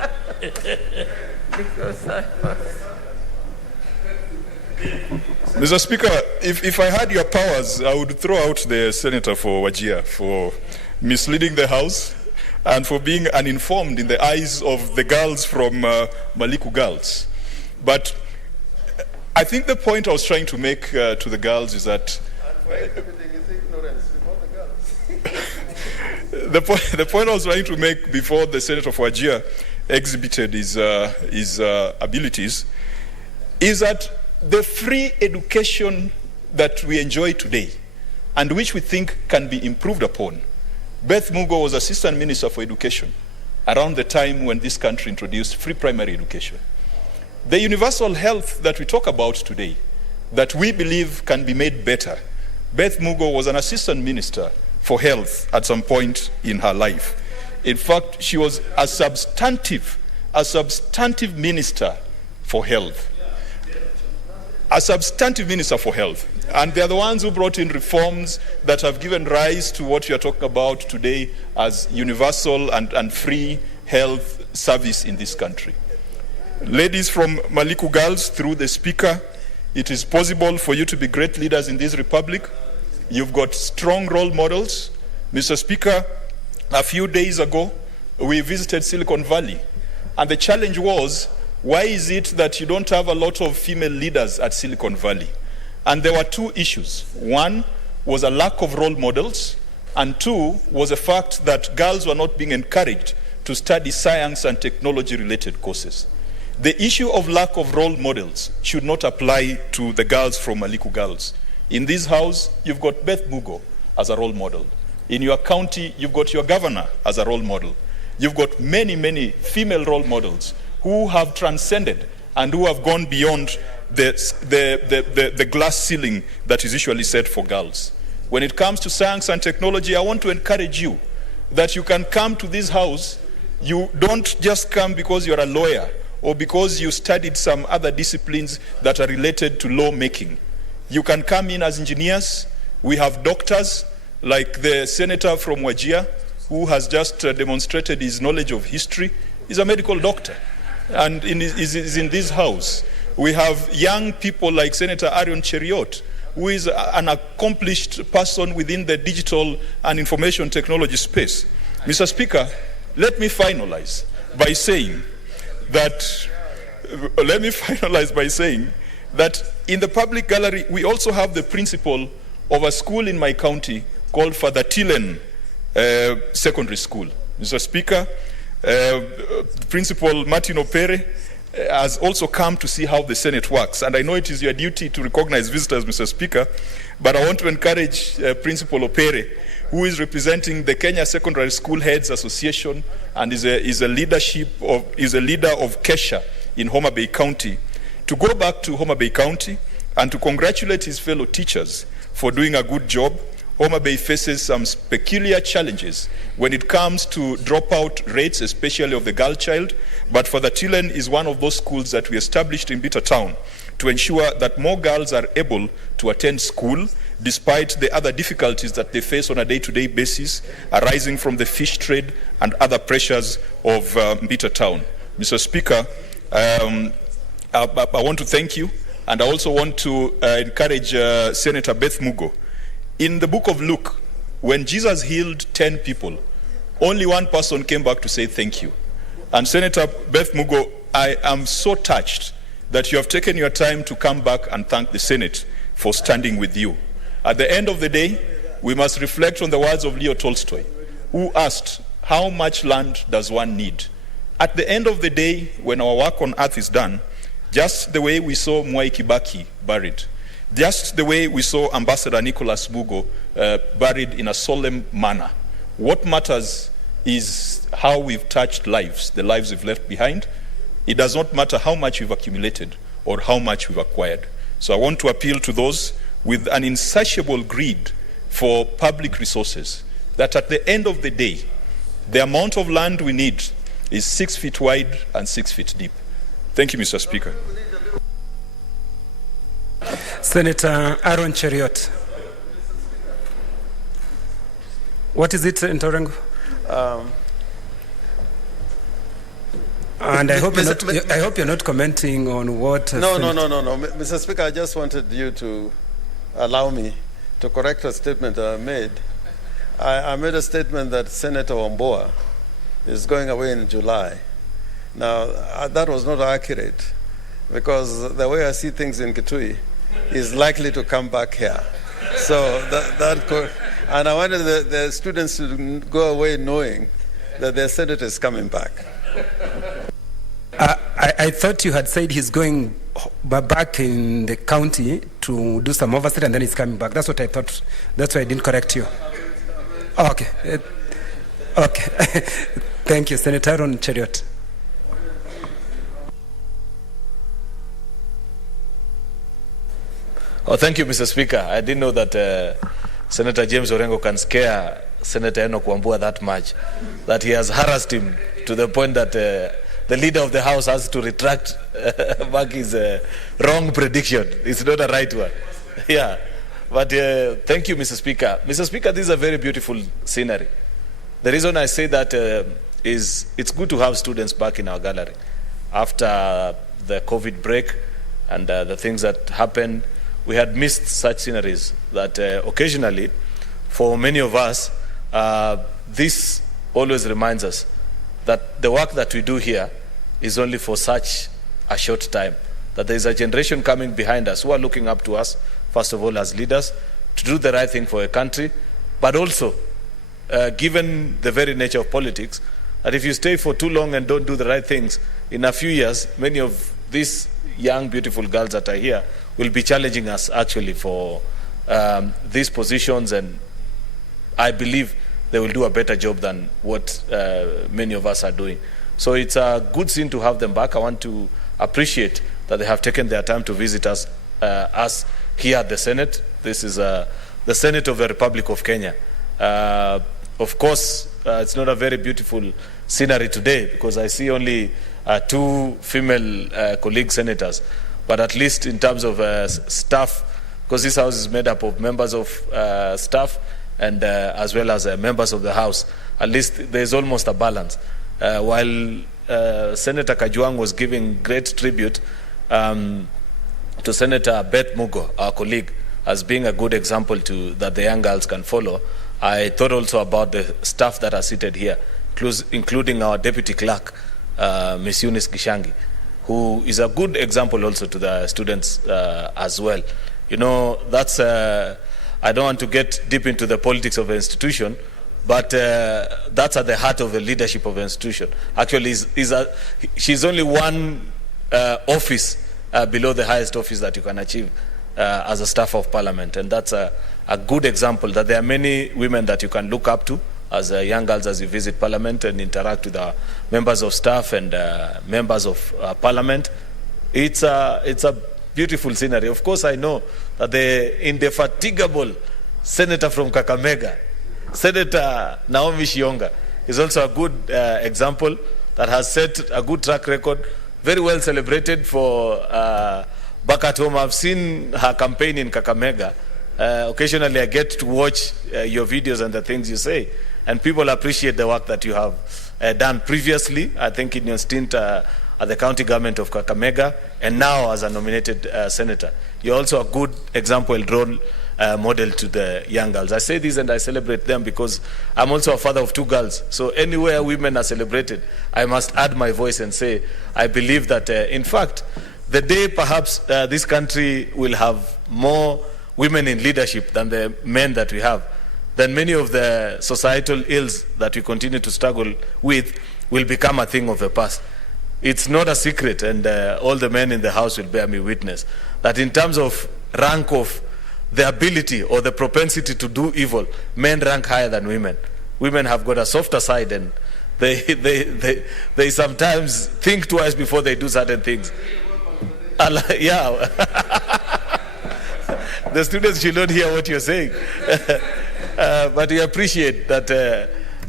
Because I was... Mr. Speaker, if I had your powers, I would throw out the senator for Wajir for misleading the House and for being uninformed in the eyes of the girls from Maliku Girls. But I think the point I was trying to make to the girls is that the point I was trying to make before the Senator for Wajir exhibited his abilities is that the free education that we enjoy today and which we think can be improved upon. Beth Mugo was Assistant Minister for Education around the time when this country introduced free primary education. The universal health that we talk about today, that we believe can be made better, Beth Mugo was an Assistant Minister for Health at some point in her life. In fact, she was a substantive Minister for Health. A substantive Minister for Health. And they're the ones who brought in reforms that have given rise to what you're talking about today as universal and free health service in this country. Ladies from Maliku Girls, through the Speaker, it is possible for you to be great leaders in this republic. You've got strong role models. Mr. Speaker, a few days ago, we visited Silicon Valley. And the challenge was, why is it that you don't have a lot of female leaders at Silicon Valley? And there were two issues. One was a lack of role models, and two was the fact that girls were not being encouraged to study science and technology-related courses. The issue of lack of role models should not apply to the girls from Maliku Girls. In this house, you've got Beth Mugo as a role model. In your county, you've got your governor as a role model. You've got many, many female role models who have transcended and who have gone beyond the glass ceiling that is usually set for girls. When it comes to science and technology, I want to encourage you that you can come to this house. You don't just come because you're a lawyer or because you studied some other disciplines that are related to lawmaking. You can come in as engineers. We have doctors, like the senator from Wajir, who has just demonstrated his knowledge of history. He's a medical doctor and is in this house. We have young people like Senator Arion Cheriot, who is an accomplished person within the digital and information technology space. Mr. Speaker, let me finalize by saying that in the public gallery, we also have the principal of a school in my county called Father Tillen Secondary School. Mr. Speaker, Principal Martin Opere has also come to see how the Senate works. And I know it is your duty to recognize visitors, Mr. Speaker, but I want to encourage Principal Opere, who is representing the Kenya Secondary School Heads Association and is a leader of Kesha in Homa Bay County, to go back to Homa Bay County and to congratulate his fellow teachers for doing a good job. Homa Bay faces some peculiar challenges when it comes to dropout rates, especially of the girl child. But Father Tillen is one of those schools that we established in Bitter Town to ensure that more girls are able to attend school, despite the other difficulties that they face on a day-to-day basis arising from the fish trade and other pressures of Bitter Town. Mr. Speaker, I want to thank you, and I also want to encourage Senator Beth Mugo. In the book of Luke, when Jesus healed 10 people, only one person came back to say thank you. And Senator Beth Mugo, I am so touched that you have taken your time to come back and thank the Senate for standing with you. At the end of the day, we must reflect on the words of Leo Tolstoy, who asked, how much land does one need? At the end of the day, when our work on earth is done, just the way we saw Mwai Kibaki buried, just the way we saw Ambassador Nicholas Mugo buried in a solemn manner, what matters is how we've touched lives, the lives we've left behind. It does not matter how much we've accumulated or how much we've acquired. So I want to appeal to those with an insatiable greed for public resources, that at the end of the day, the amount of land we need is 6 feet wide and 6 feet deep. Thank you, Mr. Speaker. Senator Aaron Cheriot. What is it, Ntorengo? And I hope you're not commenting on what... No. Mr. Speaker, I just wanted you to allow me to correct a statement I made. I made a statement that Senator Wambua is going away in July. Now, that was not accurate, because the way I see things in Kitui is likely to come back here. So that could, and I wanted the students to go away knowing that their senator is coming back. I thought you had said he's going back in the county to do some oversight and then he's coming back. That's what I thought. That's why I didn't correct you. Okay. Okay. Thank you, Senator Aaron Cheriot. Oh, thank you, Mr. Speaker. I didn't know that Senator James Orengo can scare Senator Enoch Wambua that much, that he has harassed him to the point that the leader of the House has to retract back his wrong prediction. It's not a right one. Yeah. But thank you, Mr. Speaker. Mr. Speaker, this is a very beautiful scenery. The reason I say that is it's good to have students back in our gallery after the COVID break and the things that happened. We had missed such sceneries that occasionally, for many of us, this always reminds us that the work that we do here is only for such a short time, that there is a generation coming behind us who are looking up to us, first of all, as leaders, to do the right thing for a country, but also, given the very nature of politics, that if you stay for too long and don't do the right things, in a few years, many of these young, beautiful girls that are here will be challenging us actually for these positions, and I believe they will do a better job than what many of us are doing. So it's a good thing to have them back. I want to appreciate that they have taken their time to visit us here at the Senate. This is the Senate of the Republic of Kenya. Of course, it's not a very beautiful scenery today because I see only 2 female colleague senators. But at least in terms of staff, because this house is made up of members of staff and as well as members of the House, at least there's almost a balance. While Senator Kajwang was giving great tribute to Senator Beth Mugo, our colleague, as being a good example that the young girls can follow, I thought also about the staff that are seated here, including our deputy clerk, Ms. Eunice Gishangi, who is a good example also to the students as well. You know, that's, I don't want to get deep into the politics of the institution, but that's at the heart of the leadership of the institution. Actually, she's only one office below the highest office that you can achieve as a staff of parliament. And that's a good example that there are many women that you can look up to as young girls as you visit parliament and interact with the members of staff and members of parliament. It's a beautiful scenery. Of course, I know that the indefatigable senator from Kakamega, Senator Naomi Shionga, is also a good example that has set a good track record, very well celebrated for back at home. I've seen her campaign in Kakamega. Occasionally I get to watch your videos and the things you say, and people appreciate the work that you have done previously, I think in your stint at the county government of Kakamega, and now as a nominated senator. You're also a good example and role model to the young girls. I say this and I celebrate them because I'm also a father of 2 girls. So anywhere women are celebrated, I must add my voice and say, I believe that in fact, the day perhaps this country will have more women in leadership than the men that we have, then many of the societal ills that we continue to struggle with will become a thing of the past. It's not a secret, and all the men in the house will bear me witness, that in terms of rank of the ability or the propensity to do evil, men rank higher than women. Women have got a softer side, and they sometimes think twice before they do certain things. Yeah. The students should not hear what you're saying. But we appreciate that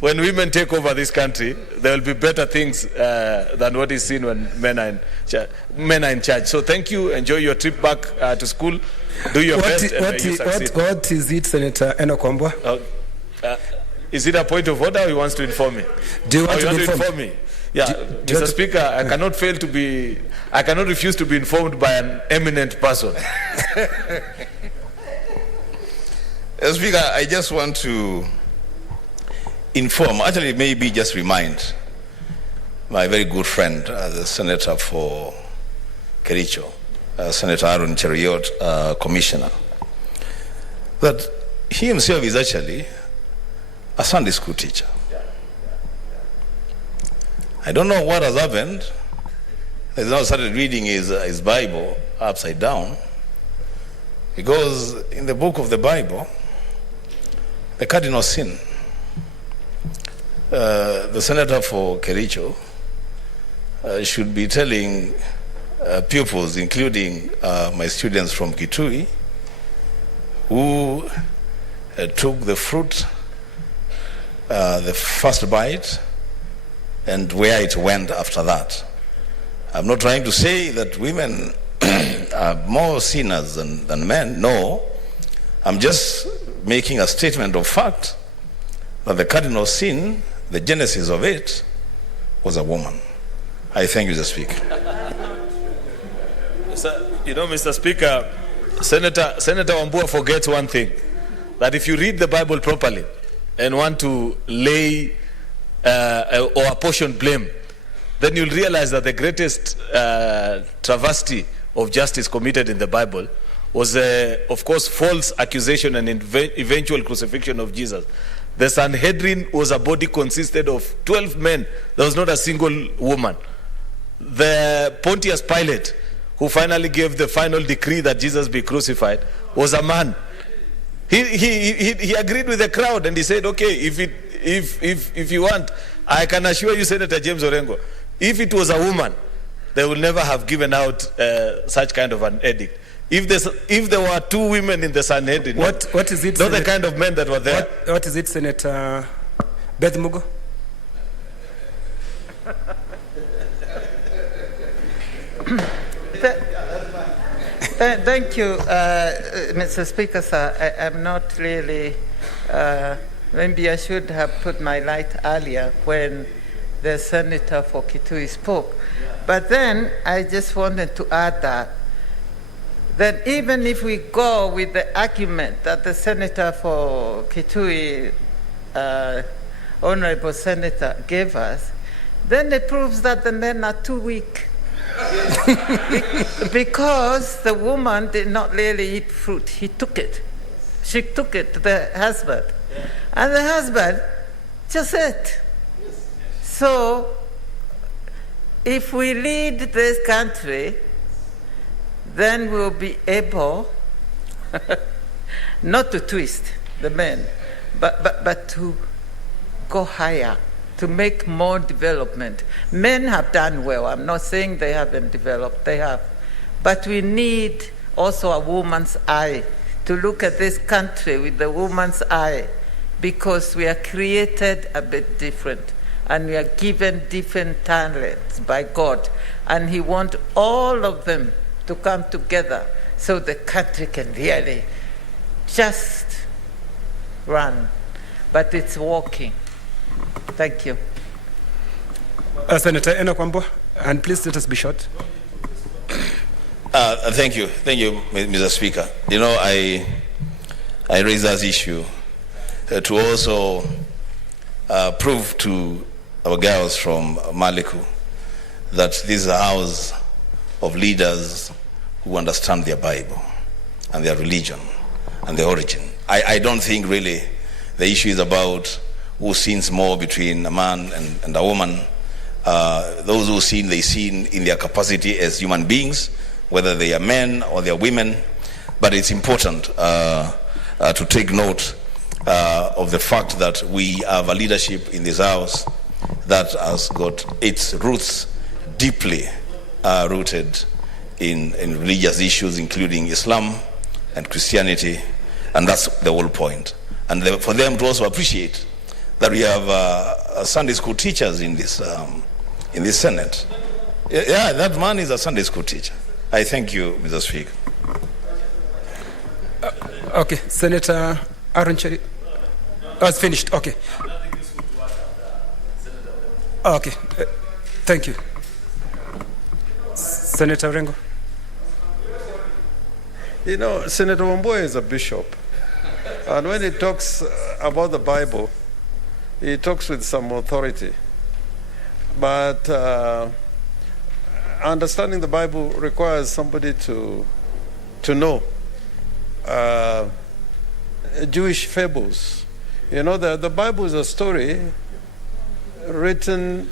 when women take over this country, there will be better things than what is seen when men are in charge. So thank you. Enjoy your trip back to school. Do your best and may you succeed. What is it, Senator Enoch Wambua? Is it a point of order or he wants to inform me? Do you want to inform me? Yeah, Mr. Speaker, I cannot refuse to be informed by an eminent person. Speaker, I just want to inform, actually maybe just remind my very good friend, the Senator for Kericho, Senator Aaron Cheriot, Commissioner, that he himself is actually a Sunday school teacher. I don't know what has happened. He's now started reading his Bible upside down, because in the book of the Bible, the cardinal sin, the senator for Kericho should be telling pupils, including my students from Kitui, who took the fruit, the first bite, and where it went after that. I'm not trying to say that women are more sinners than men. No, I'm just making a statement of fact that the cardinal sin, the genesis of it, was a woman. I thank you, Mr. Speaker. You know, Mr. Speaker, Senator Wambua forgets one thing, that if you read the Bible properly and want to lay or apportion blame, then you'll realize that the greatest travesty of justice committed in the Bible was, of course, false accusation and eventual crucifixion of Jesus. The Sanhedrin was a body consisted of 12 men. There was not a single woman. The Pontius Pilate, who finally gave the final decree that Jesus be crucified, was a man. He agreed with the crowd and he said, okay, if you want, I can assure you, Senator James Orengo, if it was a woman, they would never have given out such kind of an edict. If there were two women in the Sanhedrin, what is it? Not the kind of men that were there. What is it, Senator Beth Mugo? Thank you, Mr. Speaker, sir. I'm not really, maybe I should have put my light earlier when the senator for Kitui spoke. But then I just wanted to add that even if we go with the argument that the senator for Kitui, Honorable Senator, gave us, then it proves that the men are too weak. Because the woman did not really eat fruit. He took it. She took it to the husband. And the husband just ate. So, if we lead this country, then we'll be able not to twist the men, but to go higher, to make more development. Men have done well. I'm not saying they haven't developed, they have. But we need also a woman's eye, to look at this country with the woman's eye, because we are created a bit different and we are given different talents by God. And He wants all of them to come together so the country can really just run. But it's working. Thank you. Senator Enoch Wambua, and please let us be short. Thank you, Mr. Speaker. You know, I raise that issue to also prove to our girls from Maliku that this is a house of leaders who understand their Bible and their religion and their origin. I don't think really the issue is about who sins more between a man and a woman. Those who sin, they sin in their capacity as human beings, whether they are men or they are women. But it's important to take note of the fact that we have a leadership in this house that has got its roots deeply rooted in religious issues, including Islam and Christianity, and that's the whole point. And for them to also appreciate that we have Sunday school teachers in this Senate. Yeah, that man is a Sunday school teacher. I thank you, Mr. Speaker. Okay, Senator Aaron Cherry. Oh, it's finished. Okay. Okay. Thank you. Senator Rengo. You know, Senator Wambua is a bishop. And when he talks about the Bible, he talks with some authority. But understanding the Bible requires somebody to know Jewish fables. You know, the Bible is a story written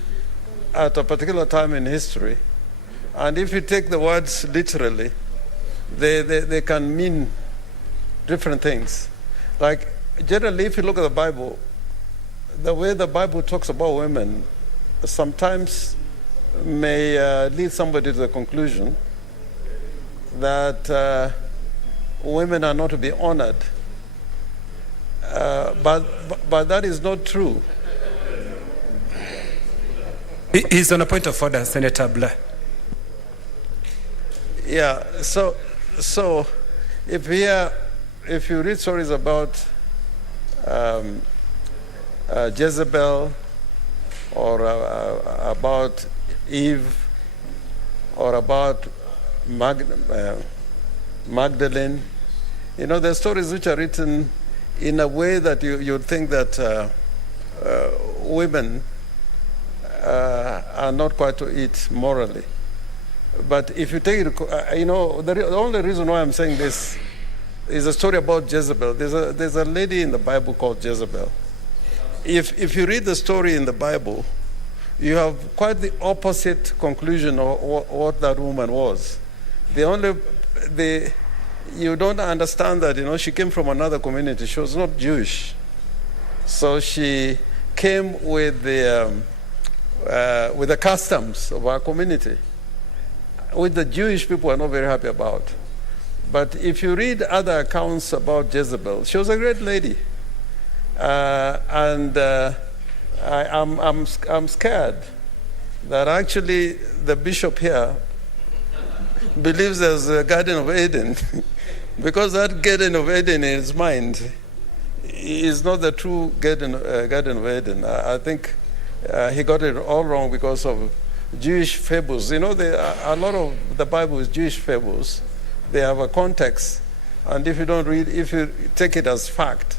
at a particular time in history. And if you take the words literally, they can mean different things. Like, generally, if you look at the Bible, the way the Bible talks about women sometimes may lead somebody to the conclusion that women are not to be honored. But that is not true. He's on a point of order, Senator Blair. Yeah, so if you read stories about Jezebel or about Eve or about Magdalene, you know, there are stories which are written in a way that you'd think that women are not quite to it morally. But if you take it, the only reason why I'm saying this is a story about Jezebel. There's a lady in the Bible called Jezebel. If you read the story in the Bible, you have quite the opposite conclusion of what that woman was. You don't understand that, she came from another community. She was not Jewish. So she came with the customs of our community, which the Jewish people are not very happy about. But if you read other accounts about Jezebel, she was a great lady. I'm scared that actually the bishop here believes there's a Garden of Eden, because that Garden of Eden in his mind is not the true Garden of Eden. I think he got it all wrong because of Jewish fables. A lot of the Bible is Jewish fables. They have a context, and if you take it as fact,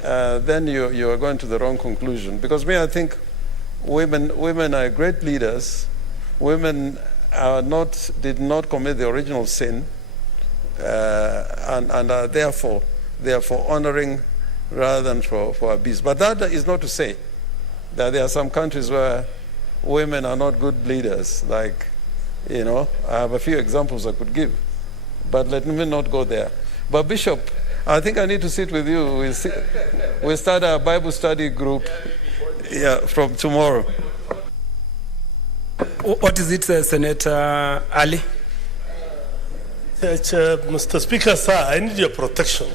then you are going to the wrong conclusion. Because I think women are great leaders. Women did not commit the original sin, and are therefore honoring rather than for abuse. But that is not to say that there are some countries where women are not good leaders. Like, I have a few examples I could give, but let me not go there. But Bishop, I think I need to sit with you. We'll start a Bible study group from tomorrow. What is it, Senator Ali? Mr. Speaker, sir, I need your protection.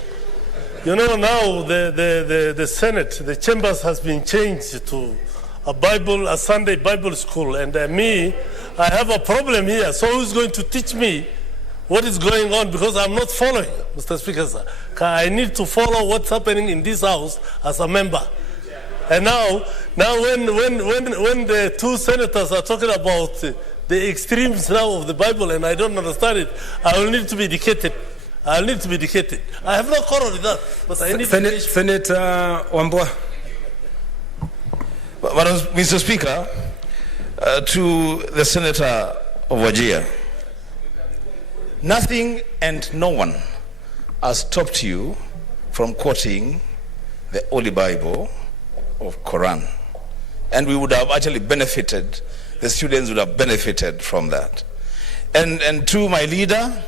Now the Senate, the chambers has been changed to a Sunday Bible school, and I have a problem here. So who's going to teach me what is going on? Because I'm not following, Mr. Speaker, sir. I need to follow what's happening in this house as a member. And now when the two senators are talking about the extremes now of the Bible, and I don't understand it, I will need to be educated. I have no quarrel with that, but I need Senator Wambua. But Mr. Speaker, to the Senator of Wajir, nothing and no one has stopped you from quoting the Holy Bible of Quran. And we would have actually benefited, the students would have benefited from that. And to my leader,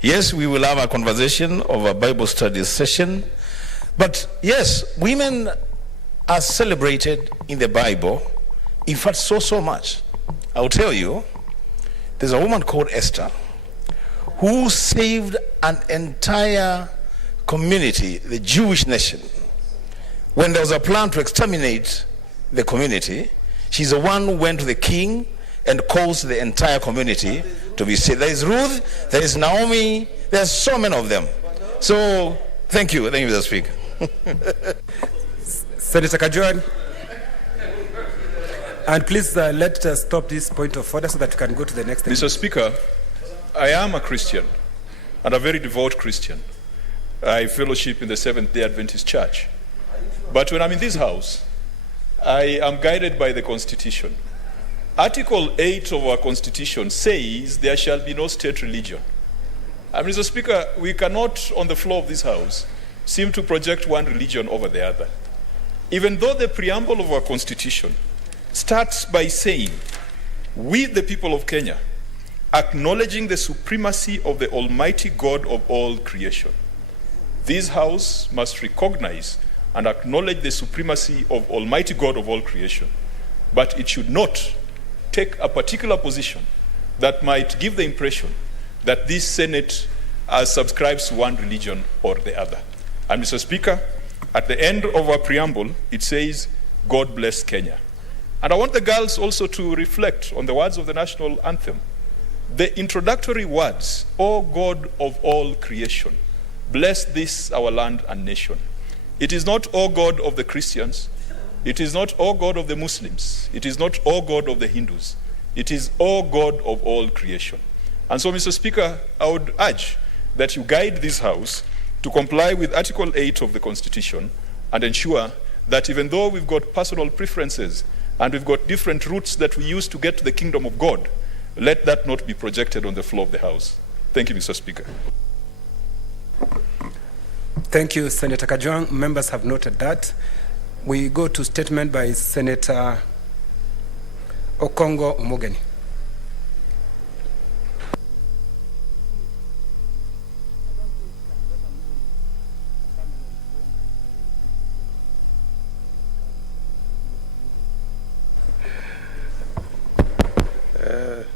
yes, we will have a conversation of a Bible study session. But yes, women are celebrated in the Bible, in fact, so much. I will tell you, there's a woman called Esther who saved an entire community, the Jewish nation. When there was a plan to exterminate the community, she's the one who went to the king and caused the entire community to be saved. There is Ruth, there is Naomi, there's so many of them. So, thank you, Mr. Speaker. Senator Kajwang. And please let us stop this point of order so that we can go to the next thing. Mr. Speaker, I am a Christian, and a very devout Christian. I fellowship in the Seventh-day Adventist Church. But when I'm in this house, I am guided by the Constitution. Article 8 of our Constitution says there shall be no state religion. And Mr. Speaker, we cannot, on the floor of this house, seem to project one religion over the other. Even though the preamble of our Constitution starts by saying, we, the people of Kenya, acknowledging the supremacy of the Almighty God of all creation. This house must recognize and acknowledge the supremacy of Almighty God of all creation. But it should not take a particular position that might give the impression that this Senate subscribes to one religion or the other. And Mr. Speaker, at the end of our preamble, it says, God bless Kenya. And I want the girls also to reflect on the words of the national anthem. The introductory words, O God of all creation, bless this our land and nation. It is not, O God of the Christians. It is not, O God of the Muslims. It is not, O God of the Hindus. It is, O God of all creation. And so, Mr. Speaker, I would urge that you guide this House to comply with Article 8 of the Constitution and ensure that even though we've got personal preferences, and we've got different routes that we use to get to the kingdom of God. Let that not be projected on the floor of the House. Thank you, Mr. Speaker. Thank you, Senator Kajwang. Members have noted that. We go to statement by Senator Okongo Omogeni.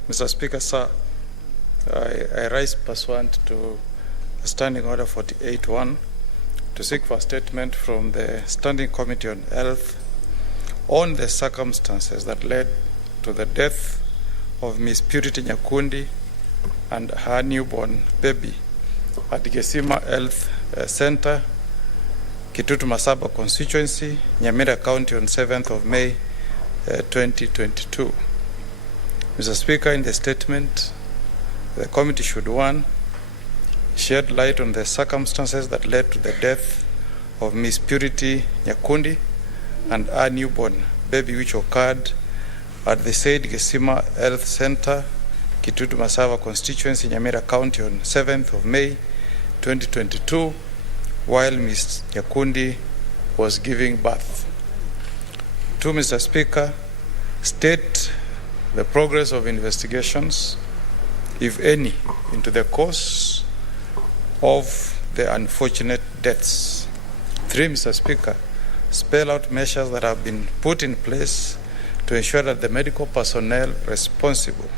Mr. Speaker, sir, I rise pursuant to Standing Order 48.1 to seek for a statement from the Standing Committee on Health on the circumstances that led to the death of Miss Purity Nyakundi and her newborn baby at Gesima Health Center, Kitutu Masaba constituency, Nyamira County on 7th of May 2022. Mr. Speaker, in the statement, the committee should, 1, shed light on the circumstances that led to the death of Miss Purity Nyakundi and her newborn baby, which occurred at the said Gesima Health Center, Kitutu Masava constituency, Nyamira County on 7th of May 2022, while Miss Nyakundi was giving birth. 2, Mr. Speaker, state the progress of investigations, if any, into the cause of the unfortunate deaths. 3, Mr. Speaker, spell out measures that have been put in place to ensure that the medical personnel responsible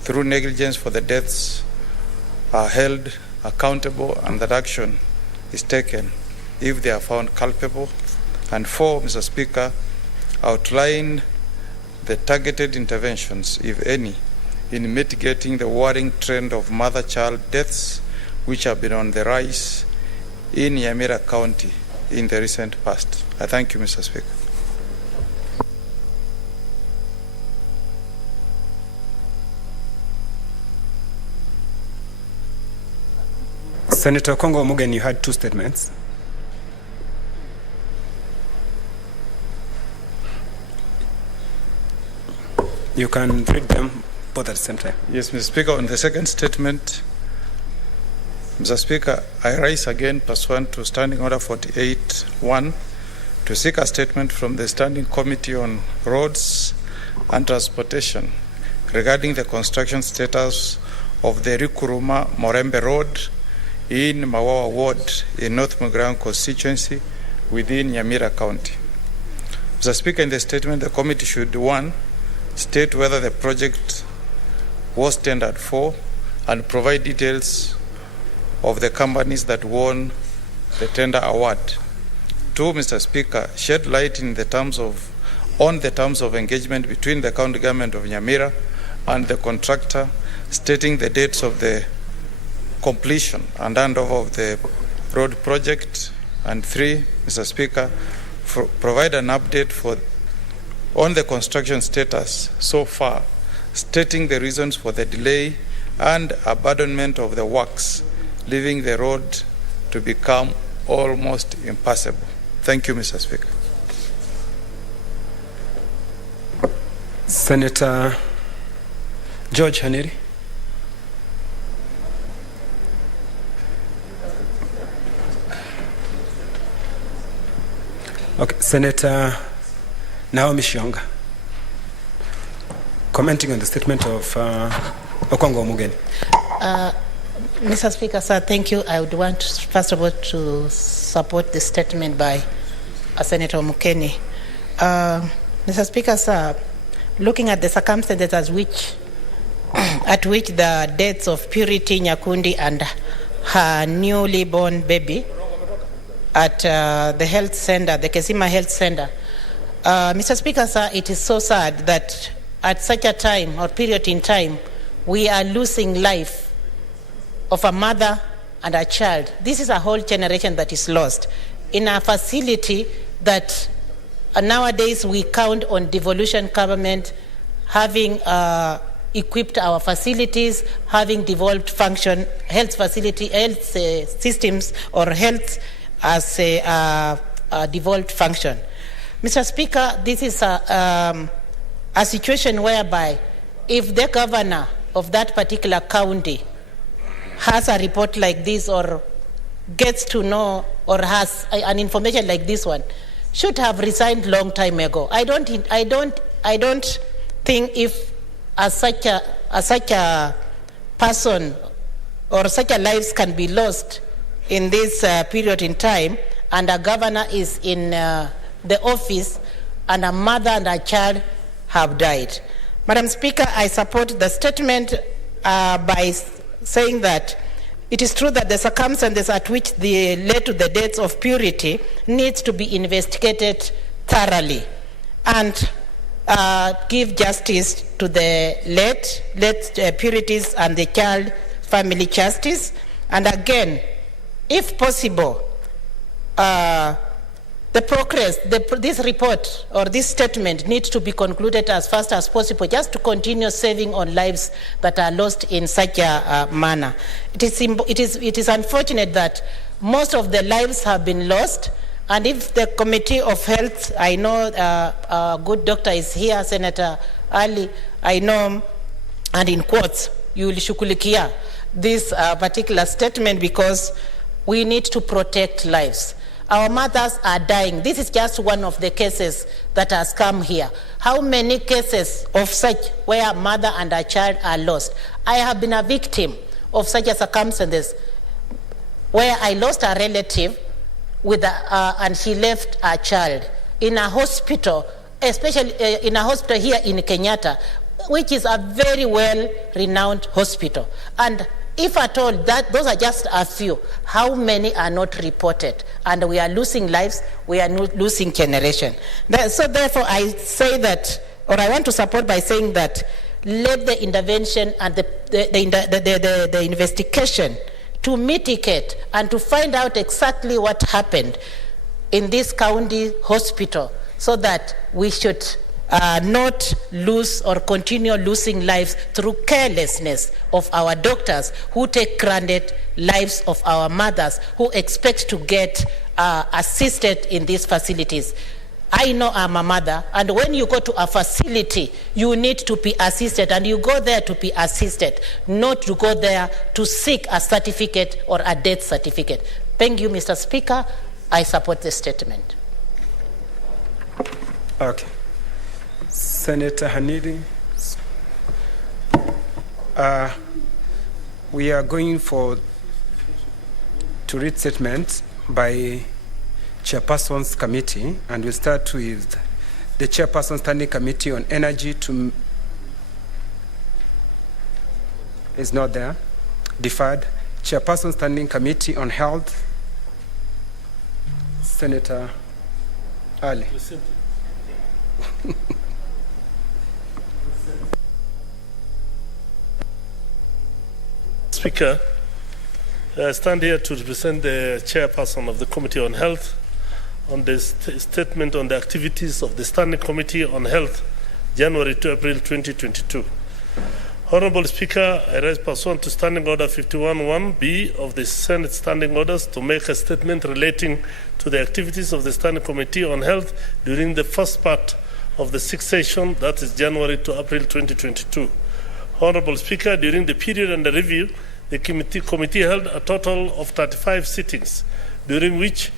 through negligence for the deaths are held accountable and that action is taken if they are found culpable. And 4, Mr. Speaker, outline the targeted interventions, if any, in mitigating the worrying trend of mother-child deaths which have been on the rise in Nyamira County in the recent past. I thank you, Mr. Speaker. Senator Okongo Omogeni, you had 2 statements. You can read them both at the same time. Yes, Mr. Speaker, on the second statement, Mr. Speaker, I rise again pursuant to Standing Order 48.1 to seek a statement from the Standing Committee on Roads and Transportation regarding the construction status of the Rikuruma Morembe Road in Mawawa Ward in North Mugirango constituency within Nyamira County. Mr. Speaker, in the statement, the committee should, 1, state whether the project was tendered for and provide details of the companies that won the tender award. 2, Mr. Speaker, shed light on the terms of engagement between the county government of Nyamira and the contractor, stating the dates of the completion and handover of the road project. And 3, Mr. Speaker, provide an update on the construction status so far, stating the reasons for the delay and abandonment of the works, leaving the road to become almost impassable. Thank you, Mr. Speaker. Senator George Haneri. Okay, Senator Naomi Shionga, commenting on the statement of Okongo Omogeni. Mr. Speaker, sir, thank you. I would want, first of all, to support the statement by Senator Omogeni. Mr. Speaker, sir, looking at the circumstances at which the deaths of Purity Nyakundi and her newly born baby at the health center, the Kesima Health Center, Mr. Speaker, sir, it is so sad that at such a time or period in time, we are losing life of a mother and a child. This is a whole generation that is lost in a facility that nowadays we count on devolution government having equipped our facilities, having devolved function, health facility, health systems or health as a devolved function. Mr. Speaker, this is a situation whereby if the governor of that particular county has a report like this or gets to know or has an information like this one, should have resigned long time ago. I don't think if such a person or such a lives can be lost in this period in time, and a governor is in the office and a mother and a child have died. Madam Speaker, I support the statement by saying that it is true that the circumstances at which they led to the deaths of Purity needs to be investigated thoroughly and give justice to the late Purities and the child family justice. And again, if possible, this report or this statement needs to be concluded as fast as possible, just to continue saving on lives that are lost in such a manner. It is unfortunate that most of the lives have been lost, and if the Committee of Health, I know a good doctor is here, Senator Ali, I know, and in quotes, you will shughulikia this particular statement because we need to protect lives. Our mothers are dying. This is just one of the cases that has come here. How many cases of such where a mother and a child are lost? I have been a victim of such a circumstances where I lost a relative and she left a child in a hospital, especially in a hospital here in Kenyatta, which is a very well-renowned hospital. And if at all, those are just a few. How many are not reported? And we are losing lives, we are losing generation. So therefore, I say that, or I want to support by saying that, let the intervention and the investigation to mitigate and to find out exactly what happened in this county hospital so that we should not lose or continue losing lives through carelessness of our doctors who take granted lives of our mothers who expect to get assisted in these facilities. I know I'm a mother, and when you go to a facility, you need to be assisted, and you go there to be assisted, not to go there to seek a certificate or a death certificate. Thank you, Mr. Speaker. I support the statement. Okay. Senator Hanidi, we are going to read statement by Chairperson's Committee, and we'll start with the Chairperson Standing Committee on Energy is not there. Deferred. Chairperson Standing Committee on Health, Senator Ali. Speaker, I stand here to represent the Chairperson of the Committee on Health on the statement on the activities of the Standing Committee on Health, January to April 2022. Honorable Speaker, I rise pursuant to Standing Order 51(1)B of the Senate Standing Orders to make a statement relating to the activities of the Standing Committee on Health during the first part of the sixth session, that is January to April 2022. Honorable Speaker, during the period under review, the committee held a total of 35 sittings, during which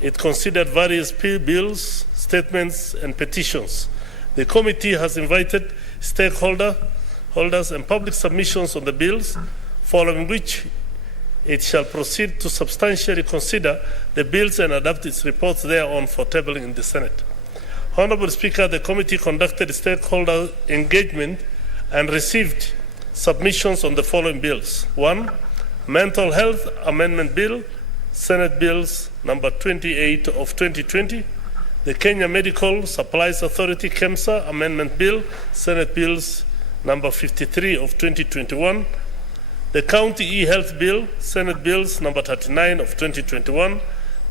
it considered various bills, statements, and petitions. The committee has invited stakeholders and public submissions on the bills, following which it shall proceed to substantially consider the bills and adapt its reports thereon for tabling in the Senate. Honorable Speaker, the committee conducted stakeholder engagement and received submissions on the following bills. 1. Mental Health Amendment Bill, Senate Bills number 28 of 2020. The Kenya Medical Supplies Authority KEMSA Amendment Bill, Senate Bills number 53 of 2021. The County E-Health Bill, Senate Bills number 39 of 2021.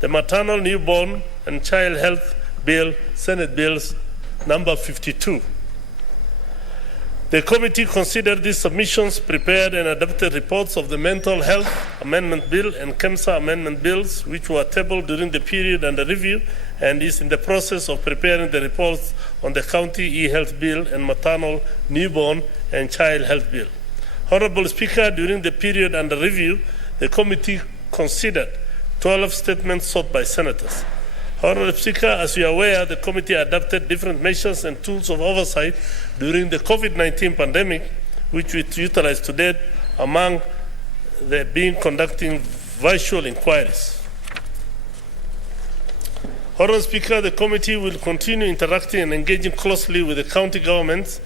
The Maternal, Newborn and Child Health Bill, Senate Bills number 52. The committee considered these submissions, prepared and adopted reports of the Mental Health Amendment Bill and KEMSA Amendment Bills, which were tabled during the period under review, and is in the process of preparing the reports on the County E-Health Bill and Maternal, Newborn and Child Health Bill. Honorable Speaker, during the period under review, the committee considered 12 statements sought by senators. Honorable Speaker, as you are aware, the committee adopted different measures and tools of oversight during the COVID-19 pandemic, which we utilize to date, among the being conducting virtual inquiries. Honorable Speaker, the committee will continue interacting and engaging closely with the county governments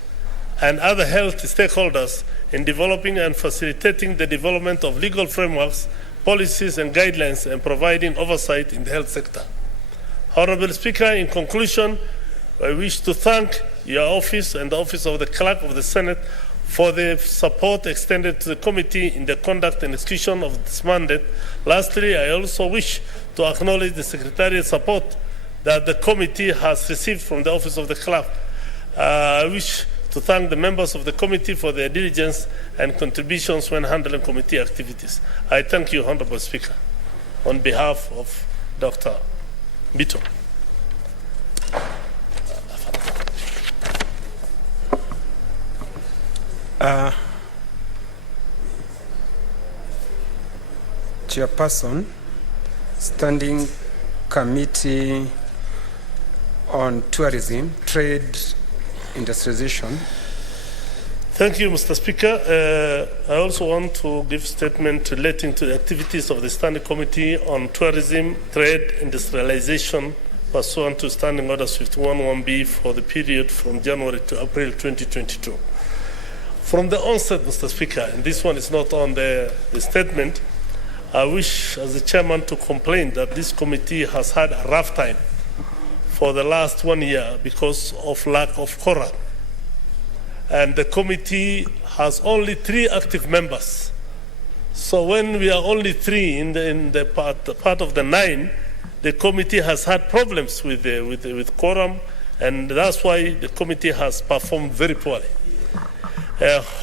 and other health stakeholders in developing and facilitating the development of legal frameworks, policies and guidelines, and providing oversight in the health sector. Honorable Speaker, in conclusion, I wish to thank your office and the office of the Clerk of the Senate for the support extended to the committee in the conduct and execution of this mandate. Lastly, I also wish to acknowledge the Secretariat support that the committee has received from the office of the Clerk. I wish to thank the members of the committee for their diligence and contributions when handling committee activities. I thank you, Honorable Speaker, on behalf of Dr. Bito. Chairperson, Standing Committee on Tourism, Trade, Industrialization. Thank you, Mr. Speaker. I also want to give statement relating to the activities of the Standing Committee on Tourism, Trade, Industrialization, pursuant to Standing Orders 51-1B for the period from January to April 2022. From the onset, Mr. Speaker, and this one is not on the statement, I wish, as the chairman, to complain that this committee has had a rough time for the last 1 year because of lack of quorum. And the committee has only 3 active members. So when we are only 3 in the part of the 9, the committee has had problems with quorum, and that's why the committee has performed very poorly.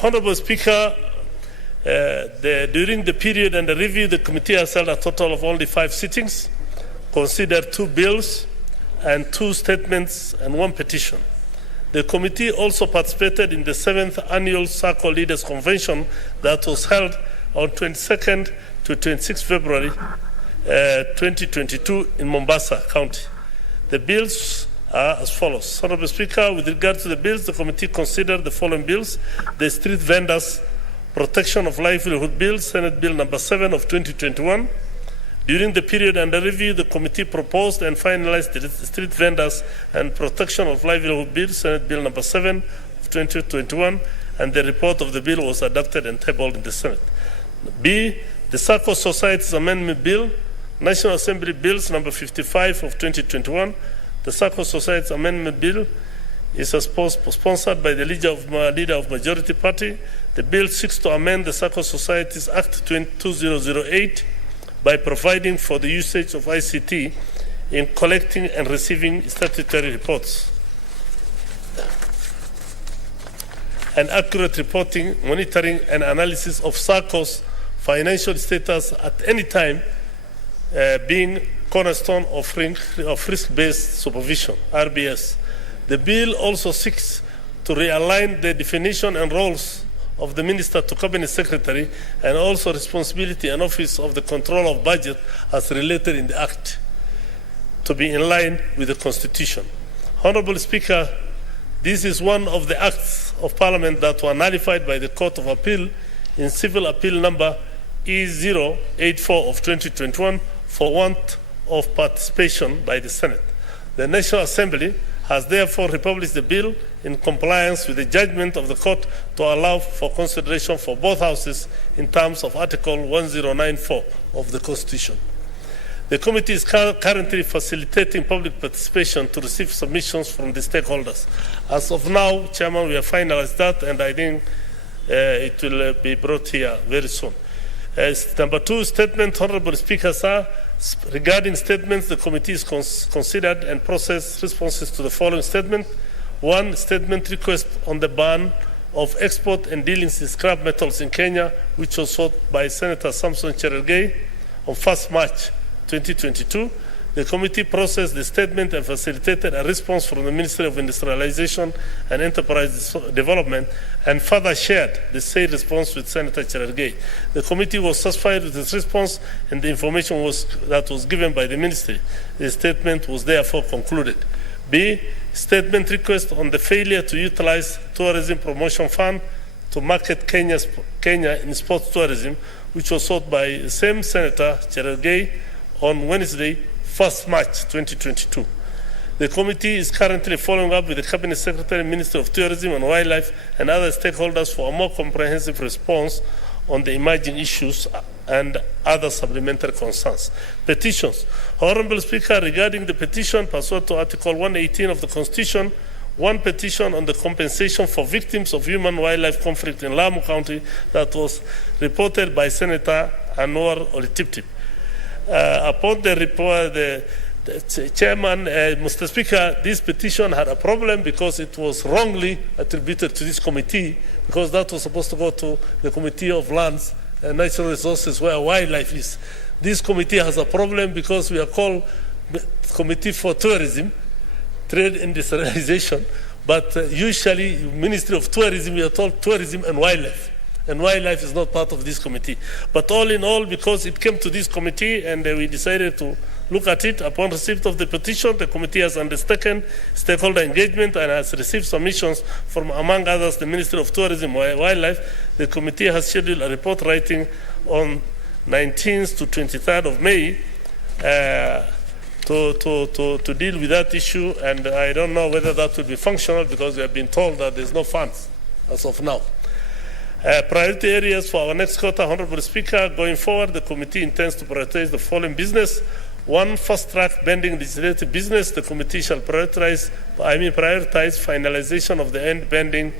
Honorable Speaker, during the period under review, the committee has held a total of only 5 sittings, considered 2 bills and 2 statements and 1 petition. The committee also participated in the 7th Annual SACCO Leaders Convention that was held on 22nd to 26th February 2022 in Mombasa County. The bills are as follows. Honorable Speaker, with regard to the bills, the committee considered the following bills: the Street Vendors Protection of Livelihood Bill, Senate Bill number 7 of 2021. During the period under review, the committee proposed and finalized the Street Vendors and Protection of Livelihood Bill, Senate Bill number 7 of 2021, and the report of the bill was adopted and tabled in the Senate. B, the SACCO Societies Amendment Bill, National Assembly Bills number 55 of 2021. The SACCO Societies Amendment Bill is sponsored by the leader of Majority Party. The bill seeks to amend the SACCO Societies Act 2008 by providing for the usage of ICT in collecting and receiving statutory reports and accurate reporting, monitoring, and analysis of SACCO's financial status at any time, being cornerstone of risk-based supervision, RBS. The bill also seeks to realign the definition and roles of the Minister to Cabinet Secretary, and also responsibility and office of the control of budget as related in the Act, to be in line with the Constitution. Honorable Speaker, this is one of the acts of Parliament that were nullified by the Court of Appeal in Civil Appeal number E084 of 2021 for want of participation by the Senate. The National Assembly has therefore republished the bill in compliance with the judgment of the court to allow for consideration for both houses in terms of Article 1094 of the Constitution. The committee is currently facilitating public participation to receive submissions from the stakeholders. As of now, Chairman, we have finalized that, and I think it will be brought here very soon. Number 2, statement, Honorable Speaker, sir. Regarding statements, the committee is considered and processed responses to the following statement. 1, statement request on the ban of export and dealings in scrap metals in Kenya, which was sought by Senator Samson Cherargei on 1st March 2022. The committee processed the statement and facilitated a response from the Ministry of Industrialization and Enterprise Development and further shared the said response with Senator Cherargei. The committee was satisfied with its response and the information that was given by the ministry. The statement was therefore concluded. B. Statement request on the failure to utilize Tourism Promotion Fund to market Kenya in sports tourism, which was sought by the same Senator Cherargei on Wednesday, 1st March 2022. The committee is currently following up with the Cabinet Secretary, Minister of Tourism and Wildlife, and other stakeholders for a more comprehensive response on the emerging issues and other supplementary concerns. Petitions. Honorable Speaker, regarding the petition pursuant to Article 118 of the Constitution, one petition on the compensation for victims of human-wildlife conflict in Lamu County that was reported by Senator Anwar Olitiptip. Upon the report, the chairman, Mr. Speaker, this petition had a problem because it was wrongly attributed to this committee, because that was supposed to go to the Committee of Lands and Natural Resources where wildlife is. This committee has a problem because we are called Committee for Tourism, Trade and Industrialization, but usually Ministry of Tourism, we are told Tourism and Wildlife. And wildlife is not part of this committee. But all in all, because it came to this committee and we decided to look at it, upon receipt of the petition, the committee has undertaken stakeholder engagement and has received submissions from, among others, the Ministry of Tourism and Wildlife. The committee has scheduled a report writing on 19th to 23rd of May to deal with that issue. And I don't know whether that will be functional because we have been told that there's no funds as of now. Priority areas for our next quarter, Honorable Speaker. Going forward, the committee intends to prioritize the following business. One, fast-track pending legislative business. The committee shall prioritize finalization of the end pending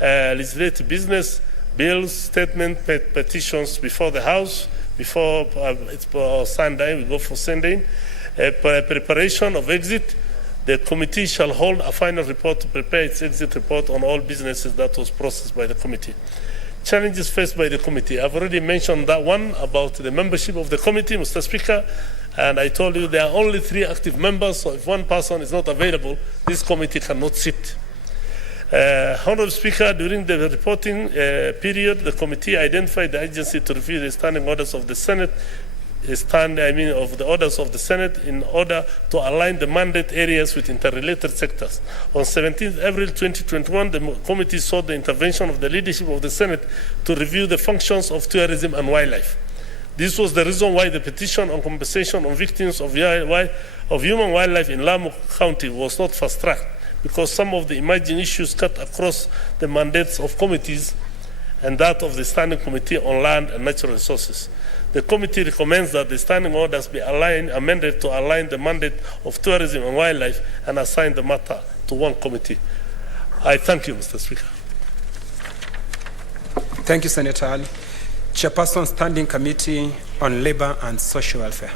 legislative business, bills, statements, petitions before the House, before it's Sunday, we go for Sunday. Preparation of exit. The committee shall hold a final report to prepare its exit report on all businesses that was processed by the committee. Challenges faced by the committee. I've already mentioned that one about the membership of the committee, Mr. Speaker, and I told you there are only 3 active members, so if one person is not available, this committee cannot sit. Honorable Speaker, during the reporting period, the committee identified the agency to review the standing orders of the Senate, of the orders of the Senate in order to align the mandate areas with interrelated sectors. On 17th April 2021, the committee sought the intervention of the leadership of the Senate to review the functions of tourism and wildlife. This was the reason why the petition on compensation on victims of human wildlife in Lamu County was not fast-tracked, because some of the emerging issues cut across the mandates of committees and that of the Standing Committee on Land and Natural Resources. The committee recommends that the standing orders be amended to align the mandate of tourism and wildlife and assign the matter to one committee. I thank you, Mr. Speaker. Thank you, Senator Ali. Chairperson, Standing Committee on Labor and Social Welfare.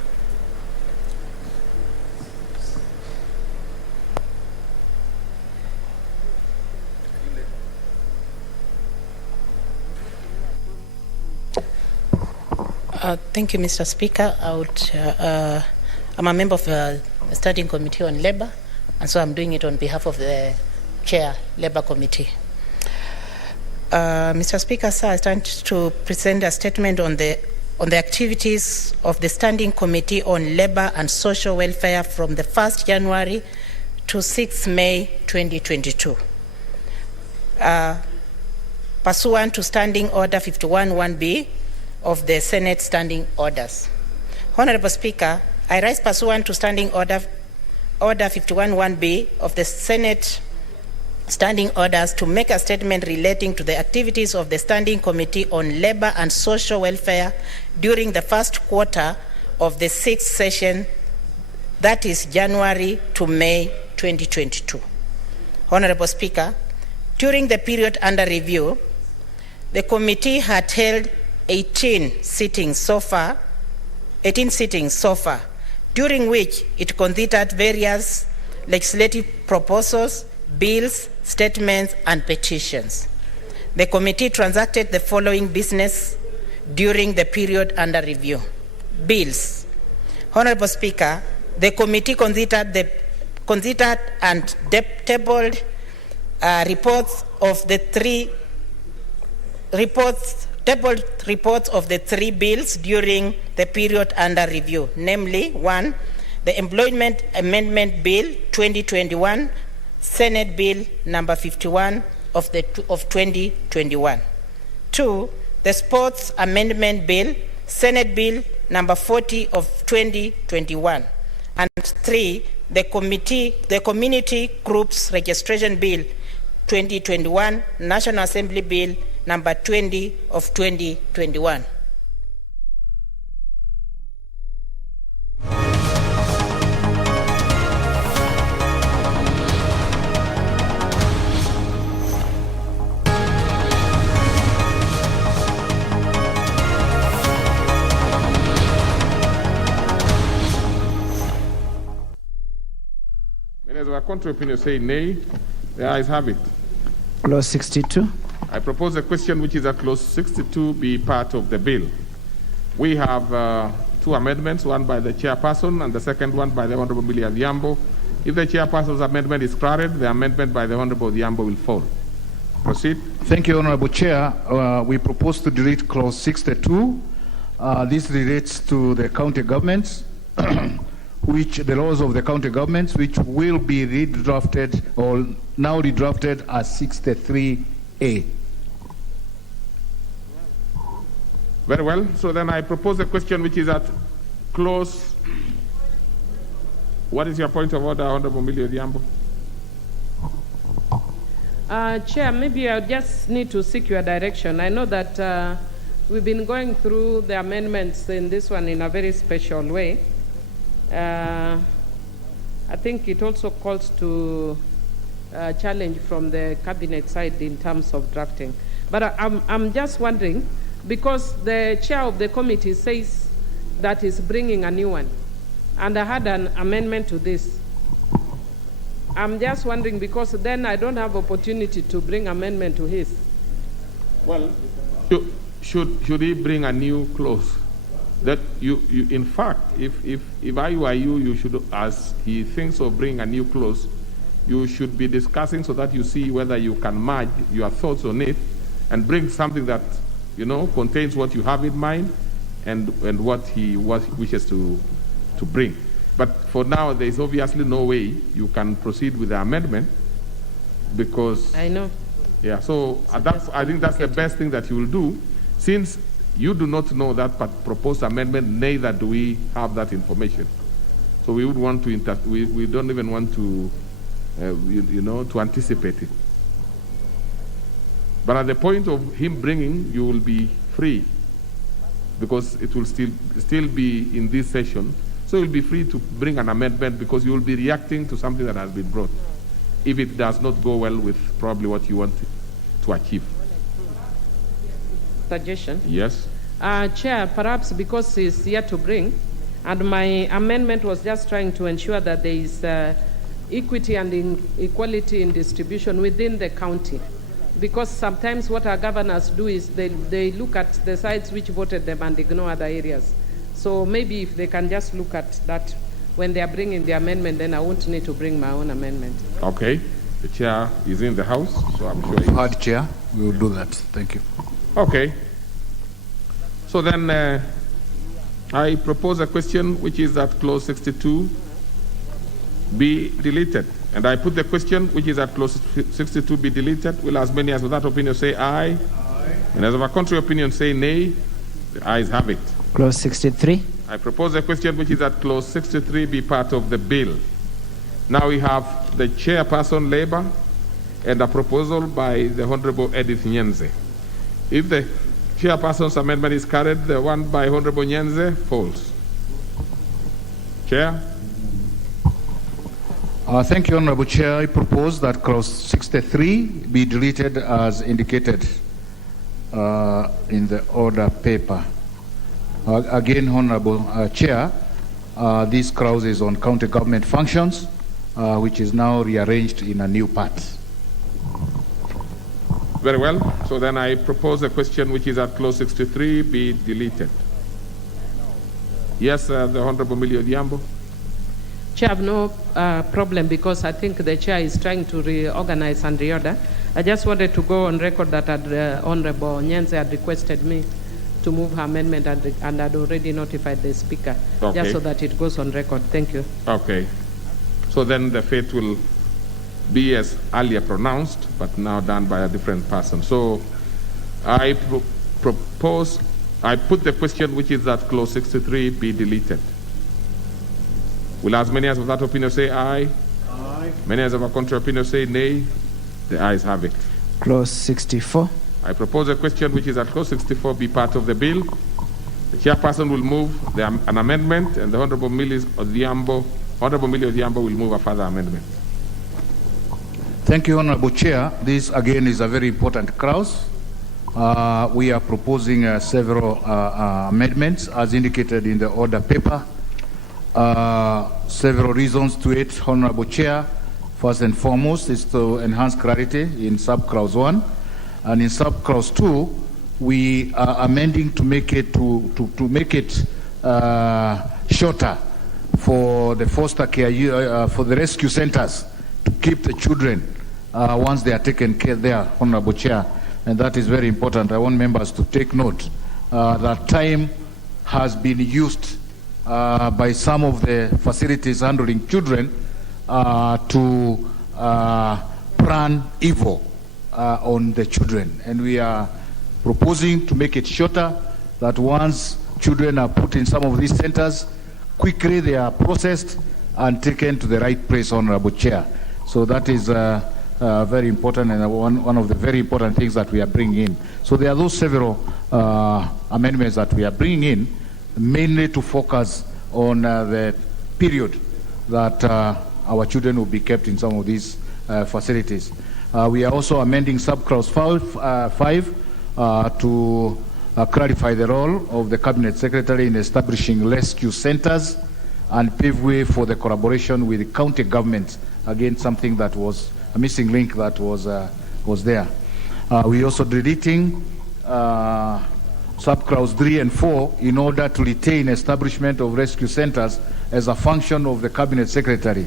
Thank you, Mr. Speaker. I'm a member of the Standing Committee on Labour, and so I'm doing it on behalf of the Chair, Labour Committee. Mr. Speaker, sir, I stand to present a statement on the activities of the Standing Committee on Labour and Social Welfare from the 1st January to 6th May 2022. Pursuant to Standing Order 51-1B, of the Senate Standing Orders. Honorable Speaker, I rise pursuant to Standing Order 51-1B of the Senate Standing Orders to make a statement relating to the activities of the Standing Committee on Labour and Social Welfare during the first quarter of the 6th session, that is January to May 2022. Honorable Speaker, during the period under review, the committee had held 18 sittings so far, during which it considered various legislative proposals, bills, statements, and petitions. the committee transacted the following business during the period under review. Bills. Honorable Speaker, the committee considered and tabled reports of the three bills during the period under review, namely 1, the Employment Amendment Bill 2021, Senate Bill number 51 of 2021. 2, the Sports Amendment Bill, Senate Bill number 40 of 2021. And 3, the Community Groups Registration Bill 2021, National Assembly Bill number 20 of 2021. Our contrary opinion say nay. The ayes have it. Clause 62. I propose a question which is that clause 62 be part of the bill. We have two amendments, one by the chairperson and the second one by the Honorable Millie Adhiambo. If the chairperson's amendment is carried, the amendment by the Honorable Adhiambo will fall. Proceed. Thank you, Honorable Chair. We propose to delete clause 62. This relates to the county governments, the laws of the county governments, which will be redrafted or now redrafted as 63A. Very well. So then I propose a question which is at clause. What is your point of order, Honorable Millie Adhiambo? Chair, maybe I just need to seek your direction. I know that we've been going through the amendments in this one in a very special way. I think it also calls to challenge from the cabinet side in terms of drafting. But I'm just wondering, because the chair of the committee says that is bringing a new one, and I had an amendment to this. I'm just wondering, because then I don't have opportunity to bring amendment to his. Well, should he bring a new clause? That you in fact, if I were you, you should, as he thinks of bringing a new clause, you should be discussing so that you see whether you can merge your thoughts on it and bring something that, you know, contains what you have in mind and what he wishes to bring. But for now, there is obviously no way you can proceed with the amendment because... I know. Yeah, so I think that's the best thing that you will do. Since you do not know that proposed amendment, neither do we have that information. So we would want to, we don't even want to, to anticipate it. But at the point of him bringing, you will be free because it will still be in this session. So you'll be free to bring an amendment because you will be reacting to something that has been brought, if it does not go well with probably what you want to achieve. Suggestion? Yes. Chair, perhaps because he's here to bring, and my amendment was just trying to ensure that there is equity and equality in distribution within the county. Because sometimes what our governors do is they look at the sides which voted them and ignore other areas. So maybe if they can just look at that when they are bringing the amendment, then I won't need to bring my own amendment. Okay. The chair is in the house, so I'm sure he Hard chair, we will do that. Thank you. Okay. So then I propose a question which is that clause 62 be deleted. And I put the question which is that clause 62 be deleted. Will as many as with that opinion say aye? Aye. And as of a contrary opinion say nay? The ayes have it. Clause 63. I propose a question which is that clause 63 be part of the bill. Now we have the chairperson Labour and a proposal by the Honorable Edith Nyenze. If the chairperson's amendment is carried, the one by Honorable Nyenze falls. Chair? Thank you, Honorable Chair. I propose that clause 63 be deleted as indicated in the order paper. Again, Honorable Chair, this clause is on county government functions, which is now rearranged in a new part. Very well. So then I propose a question which is at clause 63 be deleted. Yes, the Honorable Millie Odhiambo. Chair, I have no problem because I think the chair is trying to reorganize and reorder. I just wanted to go on record that Honorable Nyenze had requested me to move her amendment and had already notified the speaker, Okay. just so that it goes on record. Thank you. Okay. So then the fate will be as earlier pronounced, but now done by a different person. So I propose, I put the question which is that clause 63 be deleted. Will as many as of that opinion say aye? Aye. Many as of a contrary opinion say nay? The ayes have it. Clause 64. I propose a question which is at clause 64 be part of the bill. The chairperson will move an amendment, and the Honorable Millie Odhiambo will move a further amendment. Thank you, Honorable Chair. This again is a very important clause. We are proposing several amendments as indicated in the order paper. Several reasons to it, Honorable Chair. First and foremost is to enhance clarity in sub-clause 1. And in sub-clause 2, we are amending to make it shorter for the foster care, for the rescue centers to keep the children once they are taken care there, Honorable Chair. And that is very important. I want members to take note that time has been used by some of the facilities handling children to plan evil on the children. And we are proposing to make it shorter, that once children are put in some of these centers, quickly they are processed and taken to the right place, Honorable Chair. So that is very important, and one of the very important things that we are bringing in. So there are those several amendments that we are bringing in, mainly to focus on the period that our children will be kept in some of these facilities. We are also amending sub-clause 5 to clarify the role of the Cabinet Secretary in establishing rescue centers and pave way for the collaboration with the county governments. Again, something that was a missing link that was there. We also deleting sub-clause 3 and 4 in order to retain establishment of rescue centers as a function of the Cabinet Secretary.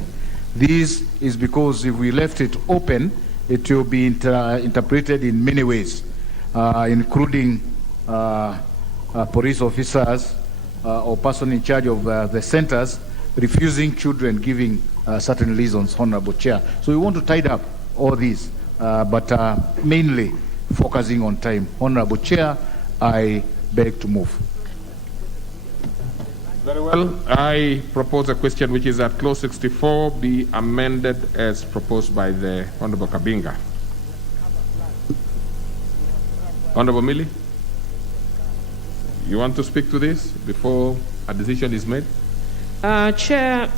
This is because if we left it open, it will be interpreted in many ways, including police officers or person in charge of the centers refusing children giving certain reasons, Honorable Chair. So we want to tidy up all these, but mainly focusing on time. Honorable Chair, I beg to move. Very well. I propose a question which is that clause 64 be amended as proposed by the Honorable Kabinga. Honorable Millie, you want to speak to this before a decision is made? Chair,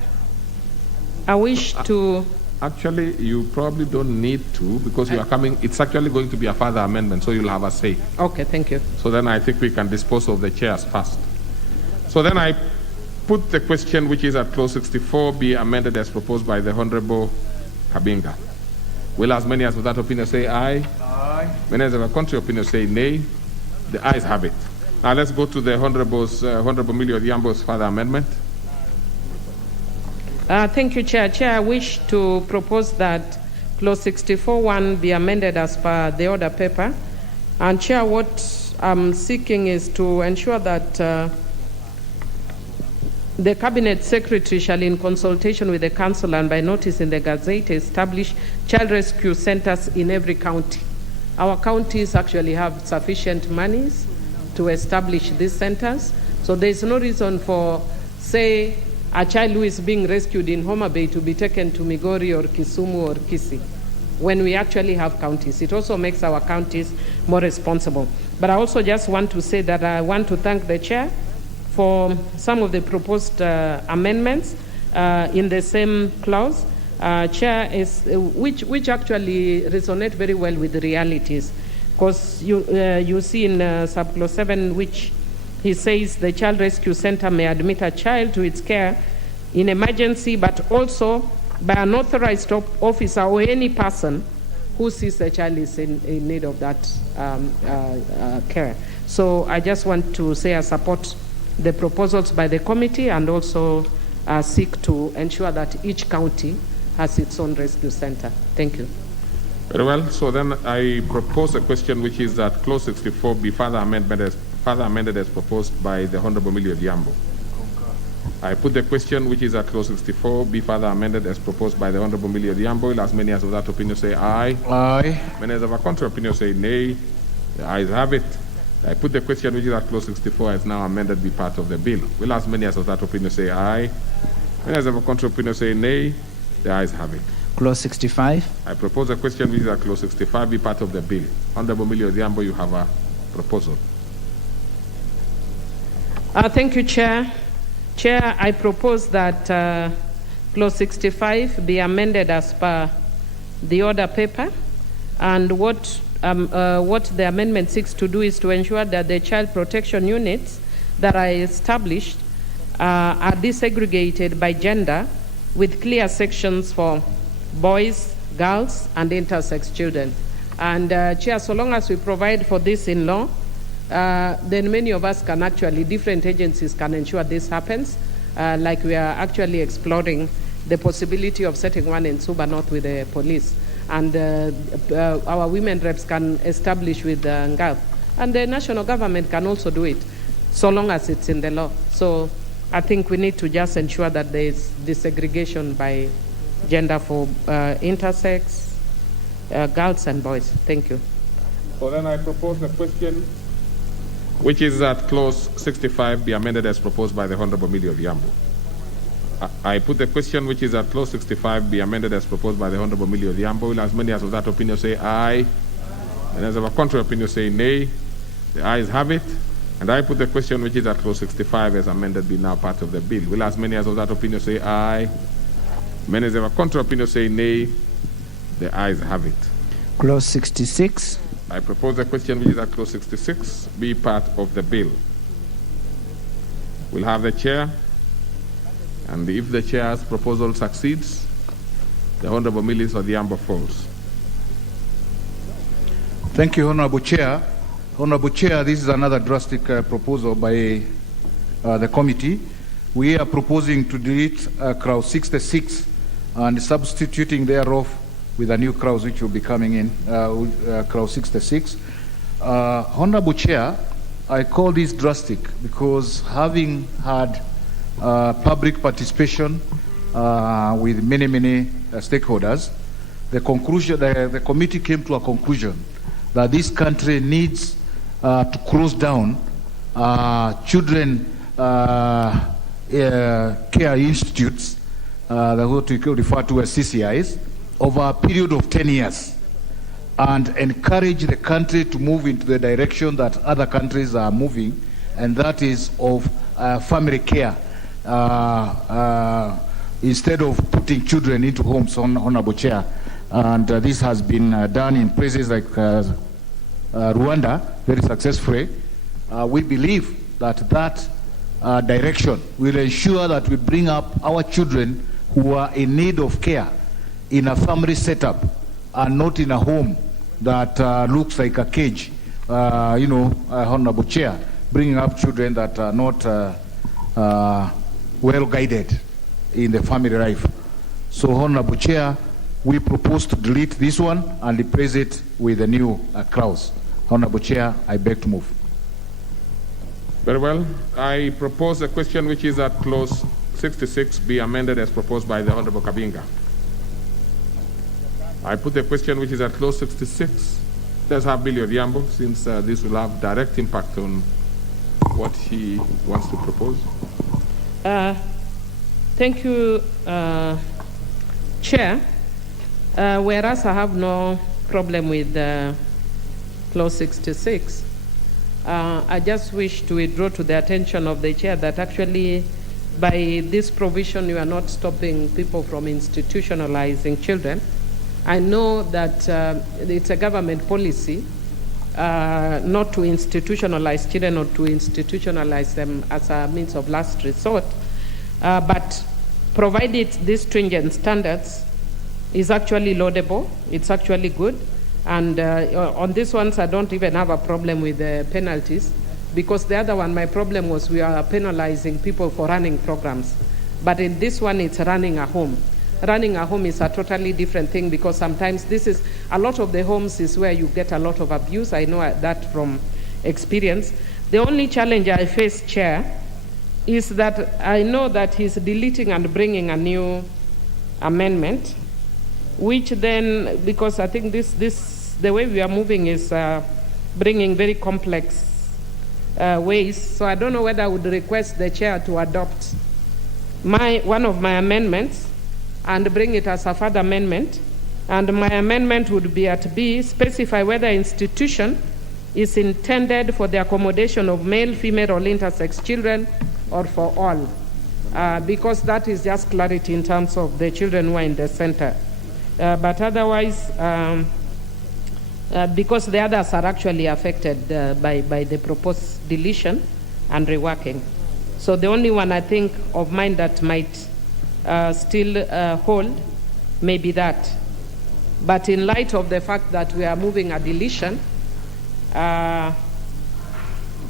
I wish to... Actually, you probably don't need to, because you are coming, it's actually going to be a further amendment, so you'll have a say. Okay, thank you. So then I think we can dispose of the chairs first. So then I put the question which is at clause 64 be amended as proposed by the Honorable Kabinga. Will as many as with that opinion say aye? Aye. Many as of a contrary opinion say nay? The ayes have it. Now let's go to the Honorable Millie Odhiambo's further amendment. Thank you, Chair. Chair, I wish to propose that clause 64(1) be amended as per the order paper. And Chair, what I'm seeking is to ensure that the Cabinet Secretary shall, in consultation with the Council and by notice in the Gazette, establish child rescue centers in every county. Our counties actually have sufficient monies to establish these centers. So there is no reason for, say, a child who is being rescued in Homa Bay to be taken to Migori or Kisumu or Kisii, when we actually have counties. It also makes our counties more responsible. But I also just want to say that I want to thank the Chair for some of the proposed amendments in the same clause, Chair, which actually resonate very well with the realities. Because you see in subclause 7, which he says the child rescue center may admit a child to its care in emergency, but also by an authorized officer or any person who sees the child is in need of that care. So I just want to say I support the proposals by the committee and also seek to ensure that each county has its own rescue center. Thank you. Very well. So then I propose a question which is that clause 64 be further amended as proposed by the Honorable Millie Odhiambo. I put the question which is that clause 64 be further amended as proposed by the Honorable Millie Odhiambo. Will as many as of that opinion say aye. Aye. Many as of a contrary opinion say nay. The ayes have it. I put the question which is that clause 64 is now amended be part of the bill. Will as many as of that opinion say aye. Many as of a contrary opinion say nay. The ayes have it. Clause 65. I propose a question which is that clause 65 be part of the bill. Honorable Millie Odhiambo, you have a proposal. Thank you, Chair. Chair, I propose that clause 65 be amended as per the order paper, and what the amendment seeks to do is to ensure that the child protection units that are established are desegregated by gender with clear sections for boys, girls, and intersex children. And Chair, so long as we provide for this in law, then many of us can actually, different agencies can ensure this happens, like we are actually exploring the possibility of setting one in Suba North with the police. And our women reps can establish with NGAV. And the national government can also do it, so long as it's in the law. So I think we need to just ensure that there is desegregation by gender for intersex, girls and boys. Thank you. So then I propose the question which is that clause 65 be amended as proposed by the Honorable Millie Odhiambo. I put the question which is that clause 65 be amended as proposed by the Honorable Millie Odhiambo. Will as many as of that opinion say aye, and as of a contrary opinion say nay. The ayes have it. And I put the question which is that clause 65 as amended be now part of the bill. Will as many as of that opinion say aye, many as of a contrary opinion say nay. The ayes have it. Clause 66. I propose the question which is that clause 66 be part of the bill. We'll have the chair, and if the chair's proposal succeeds, the Honorable Millie Odhiambo falls. Thank you, Honorable Chair. Honorable Chair, this is another drastic proposal by the committee. We are proposing to delete clause 66 and substituting thereof with a new clause which will be coming in, clause 66. Honorable Chair, I call this drastic because having had public participation with many stakeholders, the committee came to a conclusion that this country needs to close down children care institutes, what we refer to as CCIs, over a period of 10 years, and encourage the country to move into the direction that other countries are moving, and that is of family care, instead of putting children into homes, Honorable Chair. And this has been done in places like Rwanda, very successfully. We believe that direction will ensure that we bring up our children who are in need of care in a family setup and not in a home that looks like a cage, Honorable Chair, bringing up children that are not well guided in the family life. So, Honorable Chair, we propose to delete this one and replace it with a new clause. Honorable Chair, I beg to move. Very well. I propose a question which is that clause 66 be amended as proposed by the Honorable Kabinga. I put the question which is at clause 66. Let's have Millie Odhiambo, since this will have direct impact on what he wants to propose. Thank you, Chair. Whereas I have no problem with clause 66, I just wish to withdraw to the attention of the Chair that actually by this provision you are not stopping people from institutionalizing children. I know that it's a government policy not to institutionalize children or to institutionalize them as a means of last resort, but provided these stringent standards, is actually laudable. It's actually good. And on these ones, I don't even have a problem with the penalties, because the other one, my problem was we are penalizing people for running programs. But in this one, it's running a home. Running a home is a totally different thing, because sometimes a lot of the homes is where you get a lot of abuse. I know that from experience. The only challenge I face, Chair, is that I know that he's deleting and bringing a new amendment, which then, because I think the way we are moving is bringing very complex ways. So I don't know whether I would request the Chair to adopt one of my amendments and bring it as a further amendment. And my amendment would be at B, specify whether institution is intended for the accommodation of male, female, or intersex children, or for all, because that is just clarity in terms of the children who are in the center. But otherwise, because the others are actually affected by the proposed deletion and reworking. So the only one I think of mine that might still hold may be that. But in light of the fact that we are moving a deletion,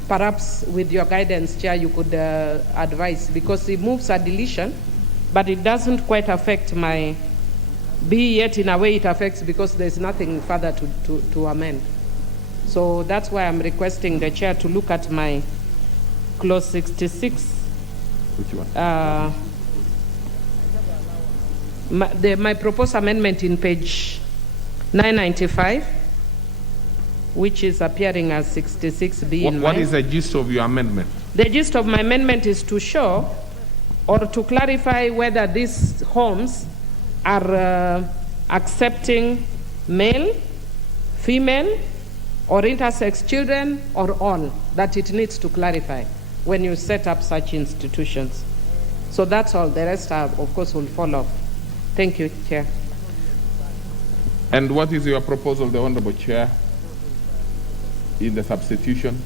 perhaps with your guidance, Chair, you could advise, because it moves a deletion, but it doesn't quite affect my B, yet in a way it affects, because there's nothing further to amend. So that's why I'm requesting the Chair to look at my clause 66. Which one? My proposed amendment in page 995, which is appearing as 66B. What is the gist of your amendment? The gist of my amendment is to show or to clarify whether these homes are accepting male, female, or intersex children, or all, that it needs to clarify when you set up such institutions. So that's all. The rest, of course, will follow. Thank you, Chair. And what is your proposal, the Honorable Chair, in the substitution?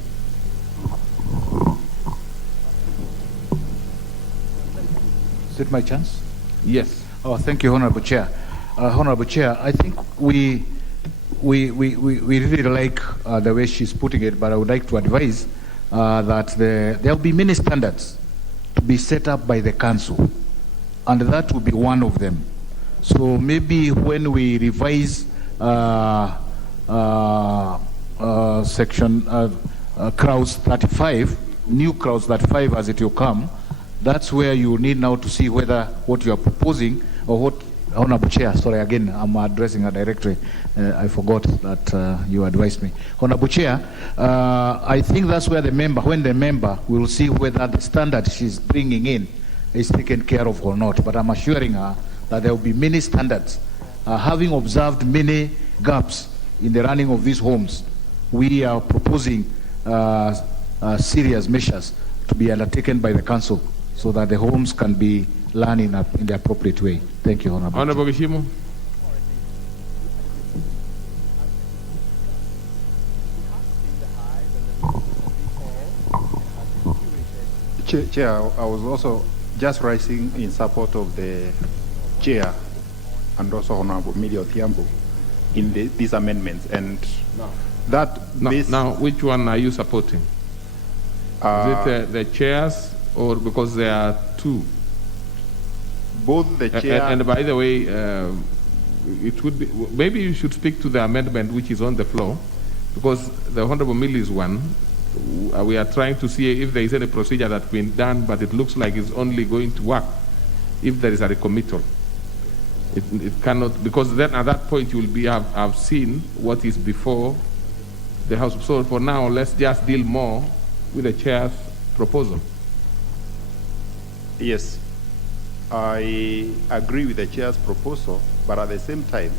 Is it my chance? Yes. Oh, thank you, Honorable Chair. Honorable Chair, I think we really like the way she's putting it, but I would like to advise that there will be many standards to be set up by the council, and that will be one of them. So maybe when we revise section crowds 35, new crowds 35 as it will come, that's where you need now to see whether what you are proposing, or what, Honorable Chair, sorry again, I'm addressing a directory. I forgot that you advised me. Honorable Chair, I think that's where when the member will see whether the standard she's bringing in is taken care of or not. But I'm assuring her that there will be many standards. Having observed many gaps in the running of these homes, we are proposing serious measures to be undertaken by the council so that the homes can be run in the appropriate way. Thank you, Honorable. Honorable Gishimu. Chair, I was also just rising in support of the Chair and also Honorable Millie Odhiambo in these amendments, and now which one are you supporting? Is it the Chairs, or because there are two? Both the Chair and by the way, it would be, maybe you should speak to the amendment which is on the floor, because the Honorable Millie's one, we are trying to see if there is any procedure that's been done, but it looks like it's only going to work if there is a recommittal. It cannot, because then at that point you will be have seen what is before the House. So for now, let's just deal more with the Chair's proposal. Yes, I agree with the Chair's proposal, but at the same time,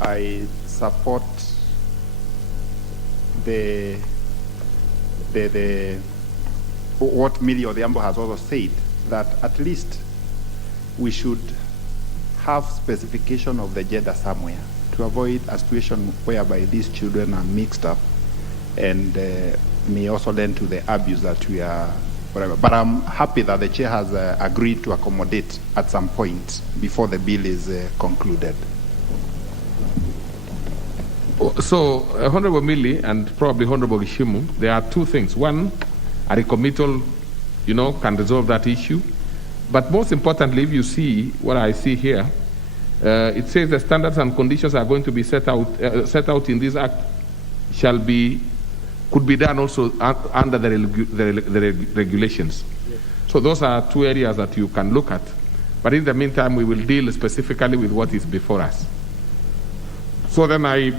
I support what Millie Odhiambo has also said, that at least we should have specification of the gender somewhere to avoid a situation whereby these children are mixed up and may also lend to the abuse that we are whatever. But I'm happy that the chair has agreed to accommodate at some point before the bill is concluded. So, Honorable Millie and probably Honorable Gishimu, there are two things. One, a recommittal, can resolve that issue. But most importantly, if you see what I see here, it says the standards and conditions are going to be set out in this act could be done also under the regulations. Yes. So those are two areas that you can look at. But in the meantime, we will deal specifically with what is before us. So then I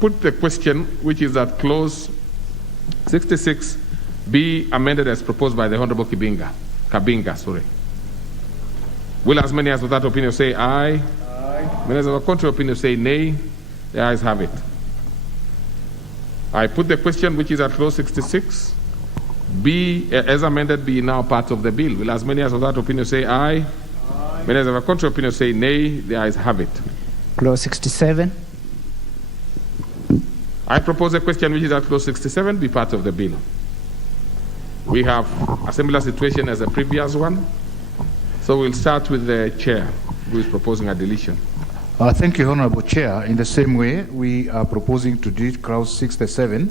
put the question, which is that clause 66 be amended as proposed by the Honorable Kabinga. Will as many as of that opinion say aye? Aye. Many as of a contrary opinion say nay? The ayes have it. I put the question, which is at clause 66, be as amended, be now part of the bill. Will as many as of that opinion say aye? Aye. Many as of a contrary opinion say nay? The ayes have it. Clause 67. I propose a question which is at clause 67 be part of the bill. We have a similar situation as the previous one. So we'll start with the chair, who is proposing a deletion. Thank you, Honorable Chair. In the same way, we are proposing to delete clause 67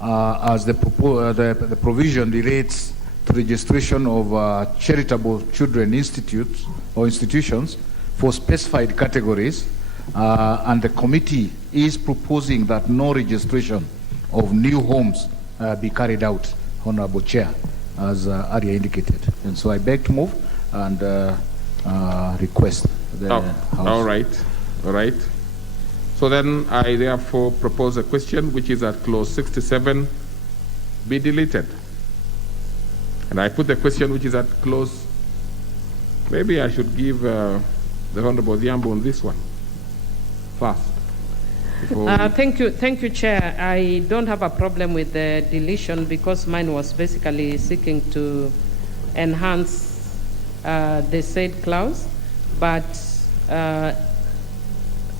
as the provision relates to registration of charitable children institutes or institutions for specified categories, and the committee is proposing that no registration of new homes be carried out, Honorable Chair, as earlier indicated. And so I beg to move and request the House. All right. So then I therefore propose a question which is at clause 67 be deleted. And I put the question which is at clause, maybe I should give the Honorable Diambo on this one first. Thank you, Chair. I don't have a problem with the deletion because mine was basically seeking to enhance the said clause, but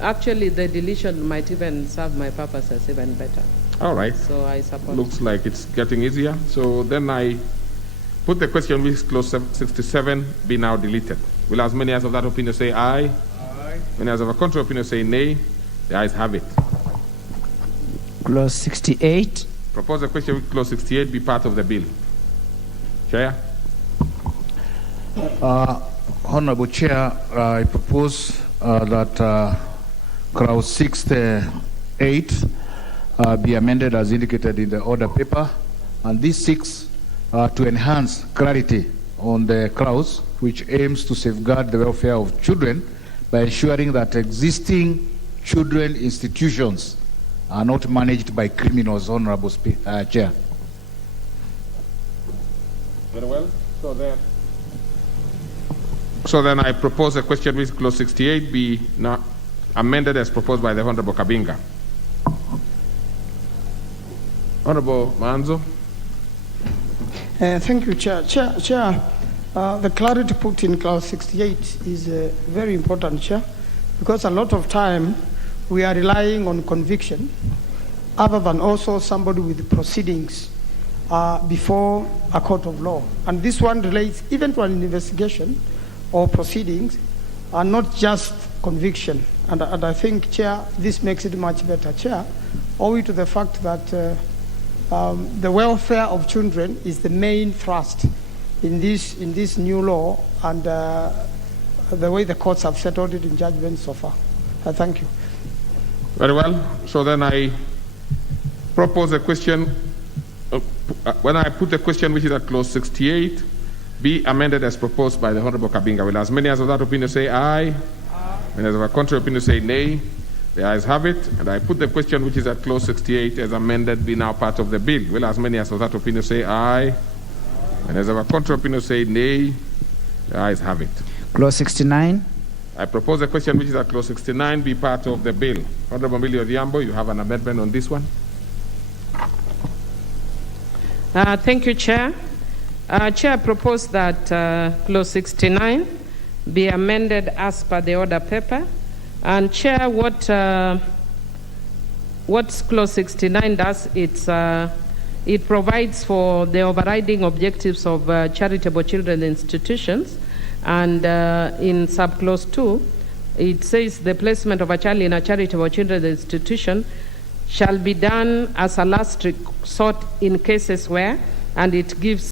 actually the deletion might even serve my purposes even better. All right. So I support. Looks like it's getting easier. So then I put the question which is clause 67 be now deleted. Will as many as of that opinion say aye? Aye. Many as of a contrary opinion say nay? The ayes have it. Clause 68. Propose a question with clause 68 be part of the bill. Chair. Honorable Chair, I propose that clause 68 be amended as indicated in the order paper, and this seeks to enhance clarity on the clause, which aims to safeguard the welfare of children by ensuring that existing children institutions are not managed by criminals, Honorable Chair. Very well. So then I propose a question with clause 68 be now amended as proposed by the Honorable Kabinga. Honorable Manzo. Thank you, Chair. Chair, the clarity put in clause 68 is very important, Chair, because a lot of time we are relying on conviction other than also somebody with proceedings before a court of law. And this one relates even to an investigation or proceedings and not just conviction. And I think, Chair, this makes it much better, Chair, owing to the fact that the welfare of children is the main thrust in this new law and the way the courts have settled it in judgment so far. Thank you. Very well. So then I propose a question. When I put the question which is at clause 68, be amended as proposed by the Honorable Kabinga. Will as many as of that opinion say aye? Aye. Many as of a contrary opinion say nay? The ayes have it. And I put the question which is at clause 68 as amended be now part of the bill. Will as many as of that opinion say aye? Aye. And as of a contrary opinion say nay? The ayes have it. Clause 69. I propose a question which is at clause 69 be part of the bill. Honorable Millie Odhiambo, you have an amendment on this one. Thank you, Chair. Chair, propose that clause 69 be amended as per the order paper. And Chair, what clause 69 does, It provides for the overriding objectives of charitable children institutions, and in subclause 2, it says the placement of a child in a charitable children's institution shall be done as a last resort in cases where, and it gives